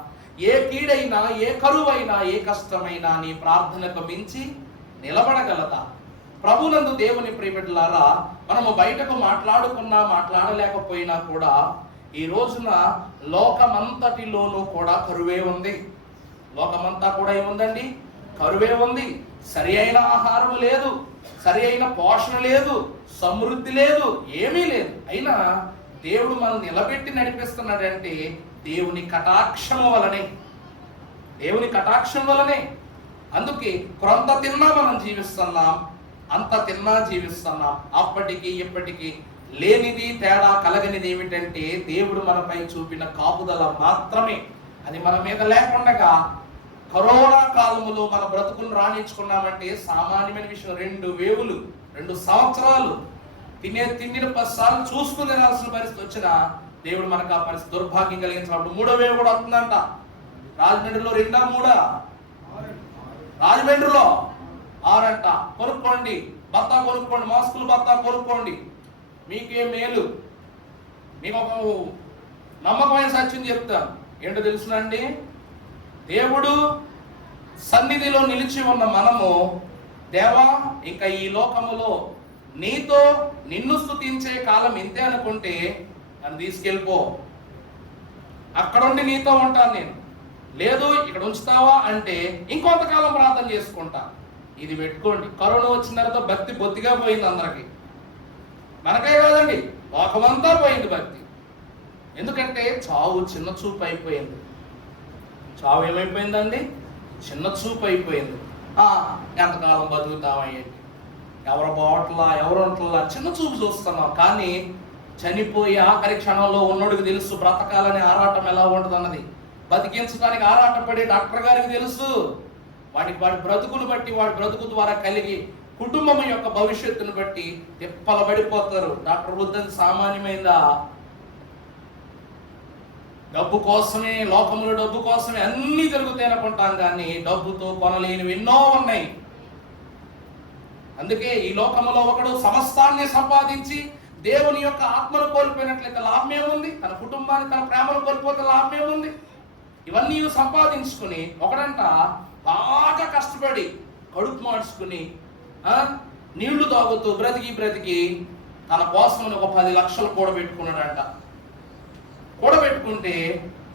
ఏ కీడైనా ఏ కరువైనా ఏ కష్టమైనా నీ ప్రార్థనకు మించి నిలబడగలదా? ప్రభునందు దేవుని ప్రియబిడ్డలారా, మనము బయటకు మాట్లాడలేకపోయినా కూడా ఈ రోజున లోకమంతటిలోనూ కూడా కరువే ఉంది. లోకమంతా కూడా ఏముందండి? కరువే ఉంది. సరి అయిన ఆహారం లేదు, సరి అయిన పోషణ లేదు, సమృద్ధి లేదు, ఏమీ లేదు. అయినా దేవుడు మనం నిలబెట్టి నడిపిస్తున్నాడంటే దేవుని కటాక్షం వలనే. అందుకే కొంత తిన్నా మనం జీవిస్తున్నాం, అంత తిన్నా జీవిస్తున్నాం. అప్పటికి ఇప్పటికీ లేనిది తేడా కలగనిది ఏమిటంటే దేవుడు మనపై చూపిన కాపుదల మాత్రమే. అది మన మీద లేకుండా కరోనా కాలములో మన బ్రతుకులు రాణించుకున్నామంటే సామాన్యమైన విషయం. 2 సంవత్సరాలు తిండిని 10 సార్లు చూసుకుని తినాల్సిన పరిస్థితి వచ్చినా దేవుడు మనకు ఆ పరిస్థితి దుర్భాగ్యం కలిగించినప్పుడు 3వ వేవ్ కూడా వస్తుందంట. రాజమండ్రిలో 2 3 రాజమండ్రిలో 6 అంట. కొనుక్కోండి, బత్తా కొనుక్కోండి, మాస్కులు బత్తా కొనుక్కోండి, మీకే మేలు. మీకు ఒక నమ్మకమైన సత్యం చెప్తాను. ఏంటో తెలుసునండి, దేవుడు సన్నిధిలో నిలిచి ఉన్న మనము, దేవా ఇంకా ఈ లోకములో నిన్ను స్తుతించే కాలం ఇంతే అనుకుంటే నన్ను తీసుకెళ్ళిపో, అక్కడుండి నీతో ఉంటాను నేను. లేదు ఇక్కడ ఉంచుతావా అంటే ఇంకొంతకాలం ప్రార్థన చేసుకుంటా. ఇది పెట్టుకోండి. కరోనా వచ్చిన తర్వాత భక్తి బొత్తిగా పోయింది అందరికి, మనకే కాదండి, లోకమంతా పోయింది భక్తి. ఎందుకంటే చావు చిన్న చూపు అయిపోయింది. చావు ఏమైపోయిందండి? చిన్న చూపు అయిపోయింది. ఎంతకాలం బతుకుతామయ్యేది, ఎవరు బావట్లా ఎవరు ఉంటలా చిన్న చూపు చూస్తున్నాం. కానీ చనిపోయి ఆఖరి క్షణంలో ఉన్నోడికి తెలుసు బ్రతకాలనే ఆరాటం ఎలా ఉంటుంది అన్నది. బతికించడానికి ఆరాటం పడే డాక్టర్ గారికి తెలుసు. వాడి బ్రతుకును బట్టి, వాడి బ్రతుకు ద్వారా కలిగి కుటుంబం యొక్క భవిష్యత్తును బట్టి తిప్పల పడిపోతారు. డాక్టర్ వృద్ధి సామాన్యమైందా? డబ్బు కోసమే, లోకంలో డబ్బు కోసమే అన్నీ జరుగుతాయి అనుకుంటాం, కానీ డబ్బుతో కొనలేనివి ఎన్నో ఉన్నాయి. అందుకే ఈ లోకంలో ఒకడు సమస్తాన్ని సంపాదించి దేవుని యొక్క ఆత్మను కోల్పోయినట్లయితే లాభం ఏముంది? తన కుటుంబాన్ని, తన ప్రేమను కోల్పోతే లాభం ఏముంది? ఇవన్నీ సంపాదించుకుని ఒకడంట బాగా కష్టపడి కడుపు మార్చుకుని నీళ్లు తాగుతూ బ్రతికి తన కోసం ఒక 10 లక్షలు కూడబెట్టుకున్నాడంట. కూడబెట్టుకుంటే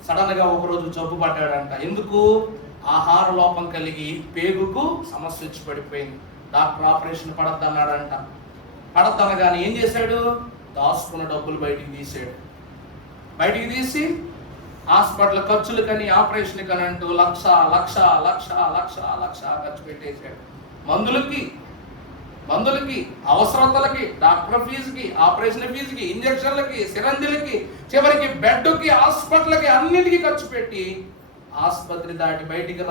సడన్ గా ఒకరోజు జబ్బు పడ్డాడంట. ఎందుకు? ఆహార లోపం కలిగి పేగుకు సమస్య వచ్చి పడిపోయింది. Doctor operation పడద్దన్నాడంట. పడద్దనగానే ఏం చేశాడు? దాచుకున్న డబ్బులు బయటికి తీసాడు. బయటికి తీసి హాస్పిటల్ ఖర్చులకని, ఆపరేషన్ కని అంటూ లక్ష ఖర్చు పెట్టేశాడు. మందులకి, అవసరతలకి, డాక్టర్ ఫీజుకి, ఆపరేషన్ ఫీజుకి, ఇంజక్షన్లకి, సిరంజిలకి, చివరికి బెడ్కి, హాస్పిటల్కి అన్నిటికీ ఖర్చు పెట్టి ఆసుపత్రి దాటి బయటికి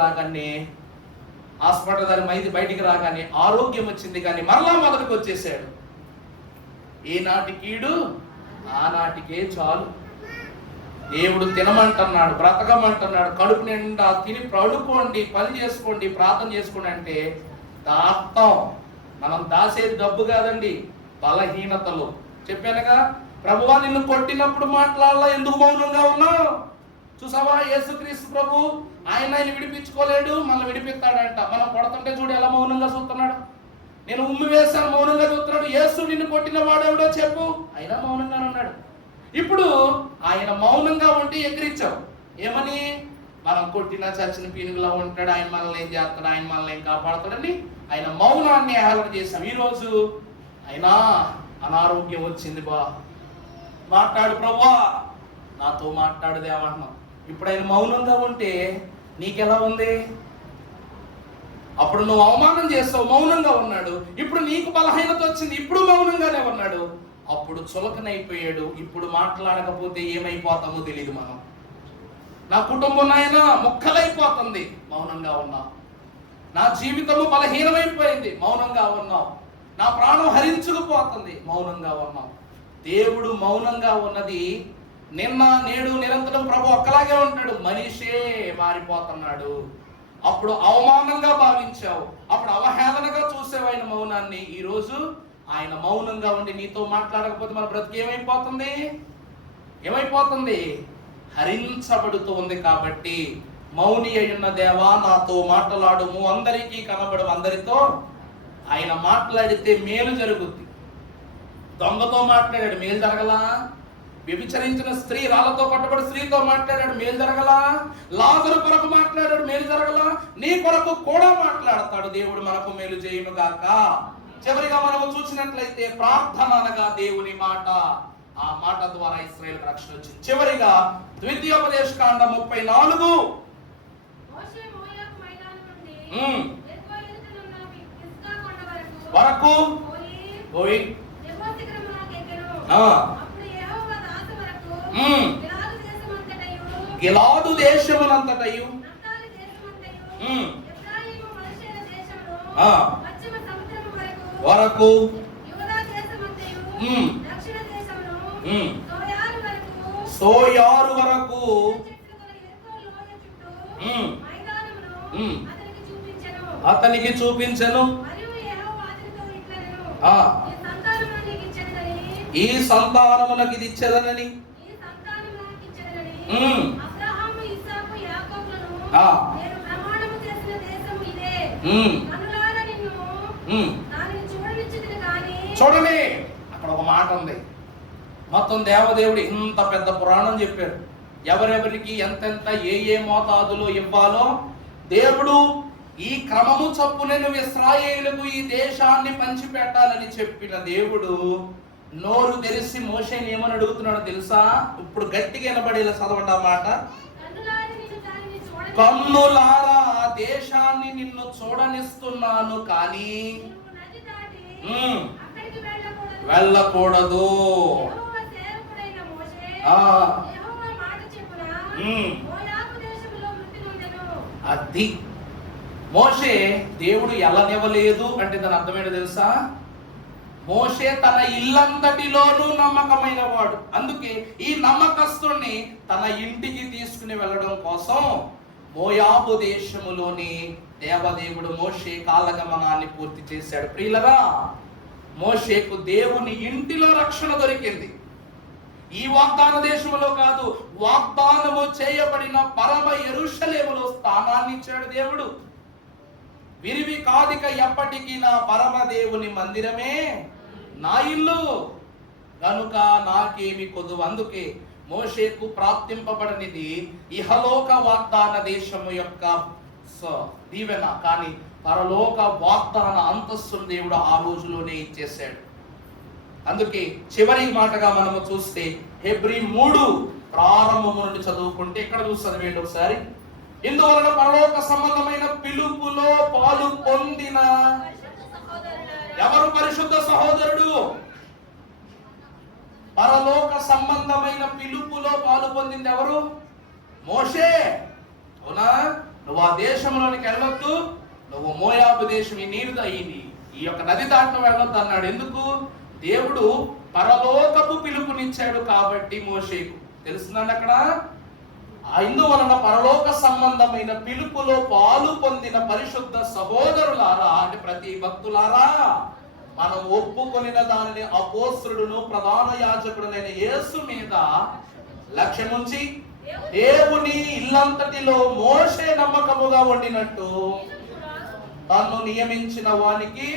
రాగానే ఆరోగ్యం వచ్చింది, కానీ మరలా మొదటికి వచ్చేసాడు. ఈనాటికీడు ఆనాటికే చాలు. దేవుడు తినమంటున్నాడు, బ్రతకమంటున్నాడు. కడుపు నిండా తిని పడుకోండి, పని చేసుకోండి, ప్రార్థన చేసుకోండి అంటే దాస్తాం. మనం దాసేది డబ్బు కాదండి, బలహీనతలు. చెప్పానుగా, ప్రభువా నిన్ను కొట్టినప్పుడు మాట్లాడాలా, ఎందుకు మౌనంగా ఉన్నావు? చూసావా, యేసుక్రీస్తు ప్రభు ఆయన విడిపించుకోలేడు, మళ్ళీ విడిపిస్తాడంట. మనం కొడుతుంటే చూడు ఎలా మౌనంగా చూస్తున్నాడు. నేను ఉమ్మి వేశాను, మౌనంగా చూస్తున్నాడు. యేసు నిన్ను కొట్టిన వాడెవడో చెప్పు, అయినా మౌనంగా ఉన్నాడు. ఇప్పుడు ఆయన మౌనంగా ఉంటే ఎదిరించావు. ఏమని? మనం కొట్టిన చచ్చిన పీనుగులా ఉంటాడు, ఆయన మనల్ని ఏం చేస్తాడు, ఆయన మనల్ని ఏం కాపాడుతాడని ఆయన మౌనాన్ని హేళన చేశాం. ఈరోజు అయినా అనారోగ్యం వచ్చింది, మాట్లాడు ప్రభువా, నాతో మాట్లాడు దేవన్నాం. ఇప్పుడు ఆయన మౌనంగా ఉంటే నీకెలా ఉంది? అప్పుడు నువ్వు అవమానం చేస్తావు, మౌనంగా ఉన్నాడు. ఇప్పుడు నీకు బలహీనత వచ్చింది, ఇప్పుడు మౌనంగానే ఉన్నాడు. అప్పుడు చులకనైపోయాడు, ఇప్పుడు మాట్లాడకపోతే ఏమైపోతామో తెలియదు మనం. నా కుటుంబం నాయన ముక్కలైపోతుంది, మౌనంగా ఉన్నావు. నా జీవితము బలహీనమైపోయింది, మౌనంగా ఉన్నావు. నా ప్రాణం హరించుకుపోతుంది, మౌనంగా ఉన్నావు. దేవుడు మౌనంగా ఉన్నది నిన్న నేడు నిరంతరం ప్రభు ఒక్కలాగే ఉంటాడు. మనిషే మారిపోతున్నాడు. అప్పుడు అవమానంగా భావించావు, అప్పుడు అవహేళనగా చూసావు ఆయన మౌనాన్ని. ఈరోజు ఆయన మౌనంగా ఉండి నీతో మాట్లాడకపోతే మన బ్రతికి ఏమైపోతుంది? హరించబడుతూ ఉంది. కాబట్టి మౌని అయ్యున్న దేవా నాతో మాట్లాడుము, అందరికీ కనబడు, అందరితో ఆయన మాట్లాడితే మేలు జరుగుద్ది. దొంగతో మాట్లాడాడు, మేలు జరగలా? వ్యభిచరించిన స్త్రీ, రాళ్లతో కొట్టబడి స్త్రీతో మాట్లాడాడు, మేలు జరగలా? లాజరు కొరకు మాట్లాడాడు, మేలు జరగలా? నీ కొరకు కూడా మాట్లాడతాడు దేవుడు, మనకు మేలు చేయును గాక. చివరిగా మనము చూసినట్లయితే ప్రార్థన అనగా దేవుని మాట. ఆ మాట ద్వారా ఇశ్రాయేలుకు రక్షణ వచ్చింది. చివరిగా ద్వితీయోపదేశకాండం 34 వరకు పోయి గిలాదు దేశమునంతటయు వరకు సోయారు వరకు అతనికి చూపించెను. ఈ సంతానమునకు ఇది ఇచ్చేదనని చూడలే. అక్కడ ఒక మాట ఉంది. మొత్తం దేవదేవుడు ఇంత పెద్ద పురాణం చెప్పారు. ఎవరెవరికి ఎంతెంత ఏ మోతాదులో ఇవ్వాలో దేవుడు ఈ క్రమము చొప్పున నువ్వు ఇశ్రాయేలుకు ఈ దేశాన్ని పంచిపెట్టాలని చెప్పిన దేవుడు నోరు తెరిసి మోషేని ఏమని అడుగుతున్నాడు తెలుసా? ఇప్పుడు గట్టిగా వినబడేలా చదవండి ఆ మాట. కన్నులారా దేశాన్ని నిన్ను చూడనిస్తున్నాను, కానీ వెళ్ళకూడదు. అది మోషే దేవుడు ఎలనివ్వలేదు అంటే దాని అర్థమేంటో తెలుసా? మోషే తన ఇల్లంతటిలోనూ నమ్మకమైన వాడు. అందుకే ఈ నమ్మకస్తుడిని తన ఇంటికి తీసుకుని వెళ్ళడం కోసం మోయాబు దేశములోని దేవదేవుడు మోషే కాలగమనాన్ని పూర్తి చేశాడు. ప్రియులరా, మోషేకు దేవుని ఇంటిలో రక్షణ దొరికింది. ఈ వాగ్దాన దేశములో కాదు, వాగ్దానము చేయబడిన పరమ యెరూషలేములో స్థానాన్ని ఇచ్చాడు దేవుడు. విరివి కాదిక ఎప్పటికీ నా పరమ దేవుని మందిరమే నా ఇల్లు కనుక నాకేమి కొదువు. అందుకే మోషేకు ప్రాప్తింపబడనిది ఇహలోక వాగ్దాన దేశము యొక్క దీవెన, కానీ పరలోక వాగ్దాన అంతస్తును దేవుడు ఆ రోజులోనే ఇచ్చేశాడు. అందుకే చివరి మాటగా మనము చూస్తే హెబ్రీ 3 ప్రారంభము నుండి చదువుకుంటే ఇక్కడ చూస్తుంది ఒకసారి. ఇందువలన పరలోక సంబంధమైన పిలుపులో పాలు పొందిన ఎవరు పరిశుద్ధ సహోదరుడు? పరలోక సంబంధమైన పిలుపులో పాలు పొందింది ఎవరు? మోషే. అవునా? నువ్వు ఆ దేశంలోనికి వెళ్ళొద్దు, నువ్వు మోయాబు దేశం ఈ యొక్క నది దాటను వెళ్ళొద్దు అన్నాడు. ఎందుకు? దేవుడు పరలోకపు పిలుపునిచ్చాడు కాబట్టి మోషేకు. తెలుస్తుందండి అక్కడ. ఇందువలన పరలోక సంబంధమైన పిలుపులో పాలు పొందిన పరిశుద్ధ సహోదరులారా, అంటే ప్రతి భక్తులారా, మనం ఒప్పుకొనిన దానిని అపోస్తలుడును ప్రధాన యాజకుడునైన యేసు మీద లక్ష్యముంచి దేవుని ఇల్లంతటిలో మోషే నమ్మకముగా ఉండినట్టు తన్ను నియమించిన వానికి,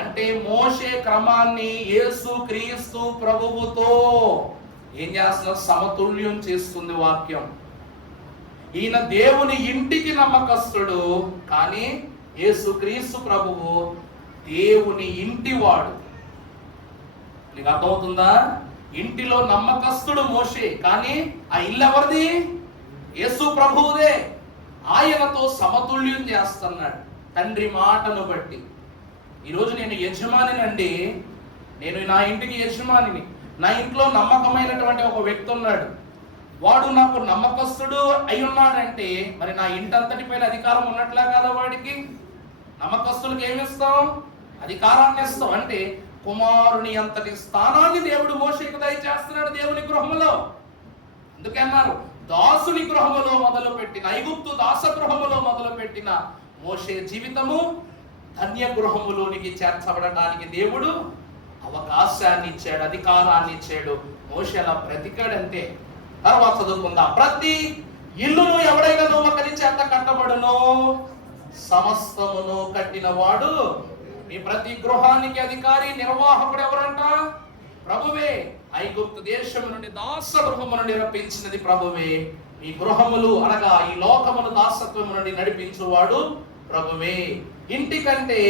అంటే మోషే క్రమాన్ని యేసు క్రీస్తు ప్రభువుతో ఏం చేస్తున్న సమతుల్యం చేస్తుంది వాక్యం. ఈయన దేవుని ఇంటికి నమ్మకస్తుడు, కానీ యేసు క్రీస్తు ప్రభువు దేవుని ఇంటివాడు. నీకు అర్థమవుతుందా? ఇంటిలో నమ్మకస్తుడు మోషే, కానీ ఆ ఇల్లు ఎవరిది? యేసు ప్రభువుదే. ఆయనతో సమతుల్యం చేస్తున్నాడు తండ్రి మాటను బట్టి. ఈరోజు నేను యజమానినండి, నేను నా ఇంటికి యజమానిని. నా ఇంట్లో నమ్మకమైనటువంటి ఒక వ్యక్తి ఉన్నాడు, వాడు నాకు నమ్మకస్తుడు అయి ఉన్నాడంటే మరి నా ఇంటంతటి పైన అధికారం ఉన్నట్లే కదా వాడికి. నమ్మకస్తులకు ఏమిస్తాం? అధికారాన్ని ఇస్తాం. అంటే కుమారుని అంతటి స్థానాన్ని దేవుడు మోషేకు దయచేస్తున్నాడు దేవుని గృహములో. అందుకే అన్నారు, దాసుని గృహములో మొదలు పెట్టిన, ఐగుప్తు దాస గృహములో మొదలు పెట్టిన మోషే జీవితము ధన్య గృహములోనికి చేర్చబడటానికి దేవుడు అవకాశాన్ని ఇచ్చాడు, అధికారాన్ని ఇచ్చాడు. మోషే అలా బ్రతికాడంటే. తర్వాత చదువుకుందాం. ప్రతి ఇల్లును ఎవడైనా ఒకరి చేత కట్టబడును, సమస్తమును కట్టిన వాడు. మీ ప్రతి గృహానికి అధికారి, నిర్వాహకుడు ఎవరంట? ప్రభువే. ఐగుప్తు దేశం నుండి దాస గృహము నుండి రప్పించినది ప్రభువే. ఈ గృహములు అనగా ఈ లోకమును దాసత్వము నుండి నడిపించువాడు ప్రభువే. ఇంటికంటే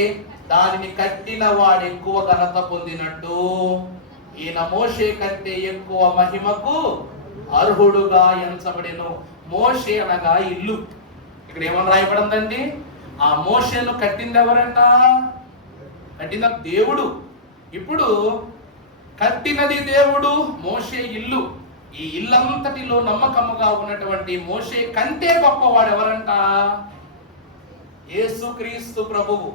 దానిని కట్టిన వాడు ఎక్కువ ఘనత పొందినట్టు ఈయన మోషే కంటే ఎక్కువ మహిమకు అర్హుడుగా ఎంచబడెను. మోషే అనగా ఇల్లు. ఇక్కడ ఏమని రాయబడిందండి? ఆ మోషేను కట్టింది ఎవరంట? కట్టిన దేవుడు. ఇప్పుడు కట్టినది దేవుడు, మోషే ఇల్లు. ఈ ఇల్లంతటిలో నమ్మకముగా ఉన్నటువంటి మోషే కంటే గొప్పవాడు ఎవరంట? యేసుక్రీస్తు ప్రభువు.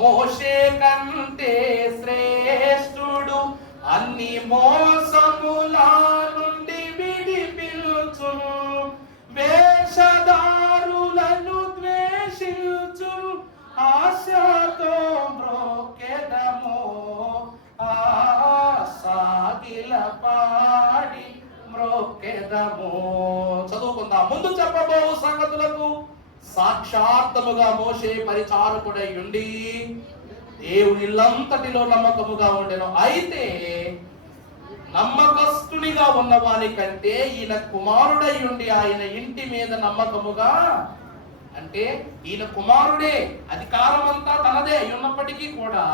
మోషే కంటే శ్రేష్ఠుడు, అన్ని మోసముల నుండి విడిపించు, వేషధారులను ద్వేషించు, ఆశతో మ్రోకెదము, సాగిల పాడి మ్రోకెదము. చదువుకుందాం. ముందు చెప్పబో సంగతులకు సాక్షాత్తముగా మోషే పరిచారకుడై ఉండి దేవుని ఇల్లంతటిలో నమ్మకముగా ఉండెను. అయితే నమ్మకస్తునిగా ఉన్న వాని కంటే ఈయన కుమారుడై ఉండి ఆయన ఇంటి మీద నమ్మకముగా, అంటే ఈయన కుమారుడే, అధికారం అంతా తనదే అయి ఉన్నప్పటికీ కూడా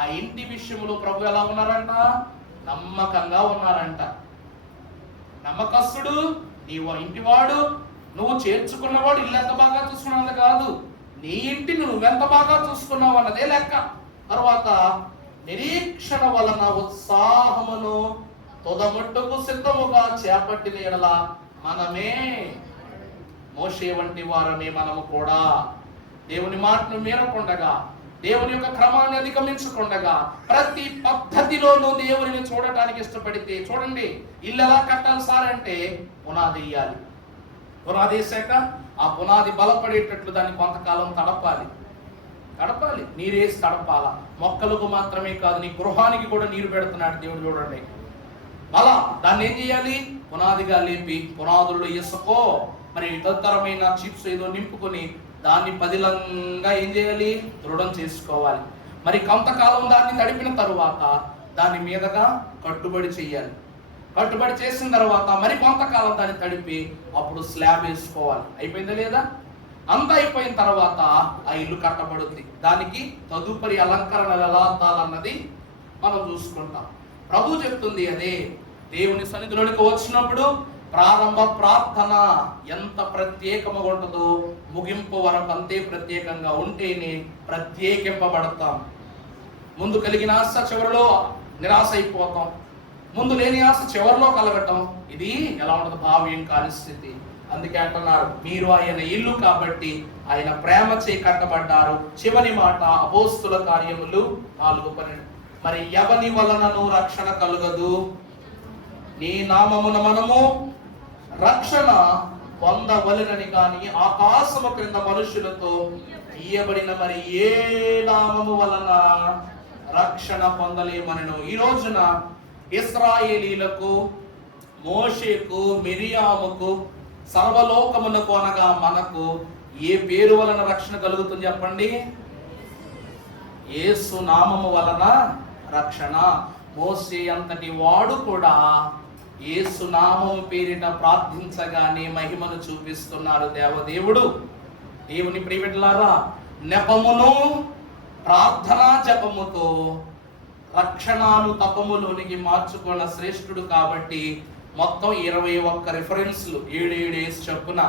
ఆ ఇంటి విషయంలో ప్రభు ఎలా ఉన్నారంట? నమ్మకంగా ఉన్నారంట. నమ్మకస్తుడు, నీవు ఇంటివాడు, నువ్వు చేర్చుకున్నవాడు ఇల్లు ఎంత బాగా చూసుకున్నది కాదు, నీ ఇంటిని నువ్వెంత బాగా చూసుకున్నావు అన్నదే లెక్క. తర్వాత నిరీక్షణ వలన ఉత్సాహమును తొదమట్టుకు సిద్ధముగా చేపట్టిన ఎడల మనమే మోషే వంటి వారమే మనము కూడా దేవుని మాటను మీరకుండగా దేవుని యొక్క క్రమాన్ని అధిగమించకుండగా ప్రతి పద్ధతిలోనూ దేవుని చూడటానికి ఇష్టపడితే, చూడండి ఇల్లు ఎలా కట్టాలి సార్ అంటే పునాది వేయాలి. పునాది వేసాక ఆ పునాది బలపడేటట్లు దాన్ని కొంతకాలం తడపాలి, నీరేసి తడపాల. మొక్కలకు మాత్రమే కాదు, నీ గృహానికి కూడా నీరు పెడుతున్నాడు దేవుడు. చూడండి అలా దాన్ని ఏం చేయాలి, పునాదిగా లేపి పునాదులు ఇసుకో మరి తదితరమైన చిప్స్ ఏదో నింపుకొని దాన్ని పదిలంగా ఏం చేయాలి, దృఢం చేసుకోవాలి. మరి కొంతకాలం దాన్ని తడిపిన తరువాత దాని మీదగా కట్టుబడి చేయాలి. కట్టుబడి చేసిన తర్వాత మరి కొంతకాలం దాన్ని తడిపి అప్పుడు స్లాబ్ వేసుకోవాలి. అయిపోయిందా లేదా? అంతా అయిపోయిన తర్వాత ఆ ఇల్లు కట్టబడుద్ది. దానికి తదుపరి అలంకరణ ఎలా అన్నది మనం చూసుకుంటాం. ప్రభు చెప్తుంది అదే. దేవుని సన్నిధిలోనికి వచ్చినప్పుడు ప్రారంభ ప్రార్థన ఎంత ప్రత్యేకముగా ఉంటుందో ముగింపు వరకు అంతే ప్రత్యేకంగా ఉంటేనే ప్రత్యేకింపబడతాం. ముందు కలిగిన ఆశ చివరిలో నిరాశ అయిపోతాం, ముందు లేని ఆశ చివరిలో కలగటం, ఇది ఎలా ఉంటుంది, భావ్యం కాని స్థితి. అందుకే అంటున్నారు, మీరు ఆయన ఇల్లు కాబట్టి ఆయన ప్రేమ చే కట్టబడ్డారు. చివరి మాట అపోస్తుల కార్యములు 4:12. మరి ఎవని వలనను రక్షణ కలుగదు, నీ నామమున మనము రక్షణ పొందవలెనని కానీ ఆకాశము క్రింద మనుషులతో ఇయ్యబడిన మరి ఏ నామము వలన రక్షణ పొందలేమనను. ఈ రోజున ఇశ్రాయేలీలకు, మోషేకు, మిరియాముకు, సర్వలోకమునకు అనగా మనకు ఏ పేరు వలన రక్షణ కలుగుతుంది చెప్పండి? యేసు నామము వలన రక్షణ. మోషే అంతటి వాడు కూడా యేసు నామము పేరిట ప్రార్థించగానే మహిమను చూపిస్తున్నారు దేవదేవుడు. దేవుని ప్రియబిడ్డలారా, నెపమును ప్రార్థనా జపముతో రక్షణను తపములోనికి మార్చుకున్న శ్రేష్ఠుడు కాబట్టి మొత్తం 21 రిఫరెన్స్లు 7 చొప్పున.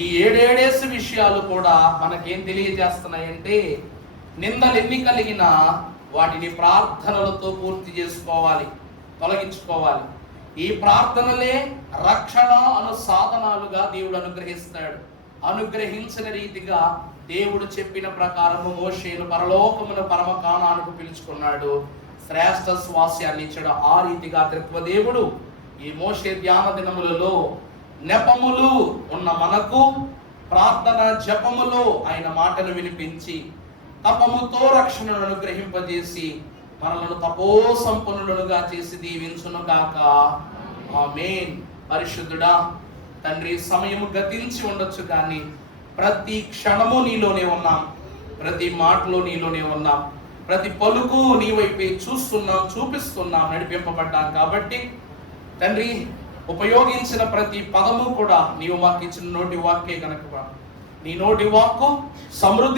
ఈ 7 విషయాలు కూడా మనకేం తెలియజేస్తున్నాయంటే, నిందలు ఎన్ని కలిగినా వాటిని ప్రార్థనలతో పూర్తి చేసుకోవాలి, తొలగించుకోవాలి. ఈ ప్రార్థనలే రక్షణ అను సాధనాలుగా దేవుడు అనుగ్రహిస్తాడు. అనుగ్రహించిన రీతిగా దేవుడు చెప్పిన ప్రకారము మోషేను పరలోకమును పరమ కానానుకు పిలుచుకున్నాడు, శ్రేష్ఠ స్వాస్యాన్ని ఇచ్చాడు. ఆ రీతిగా త్రిత్వదేవుడు ఈ మోషే ధ్యాన దినములలో నెపములు ఉన్న మనకు ప్రార్థన జపములో ఆయన మాటను వినిపించి తపముతో రక్షణను అనుగ్రహింపజేసి మనలను తపో సంపన్నులుగా చేసి దీవించును గాక. ఆమేన్. పరిశుద్ధుడా తండ్రి, సమయము గతించి ఉండొచ్చు కానీ ప్రతి క్షణము నీలోనే ఉన్నాం, ప్రతి మాటలో నీలోనే ఉన్నాం, ప్రతి పలుకు నీ వైపే చూస్తున్నాం, చూపిస్తున్నాం, నడిపింపబడ్డాం. కాబట్టి తండ్రి, ఉపయోగించిన ప్రతి పదము కూడా నీవు మాకు ఇచ్చిన నోటి వాక్యే కనుక నీ నోటి వాక్కు సమృద్ధి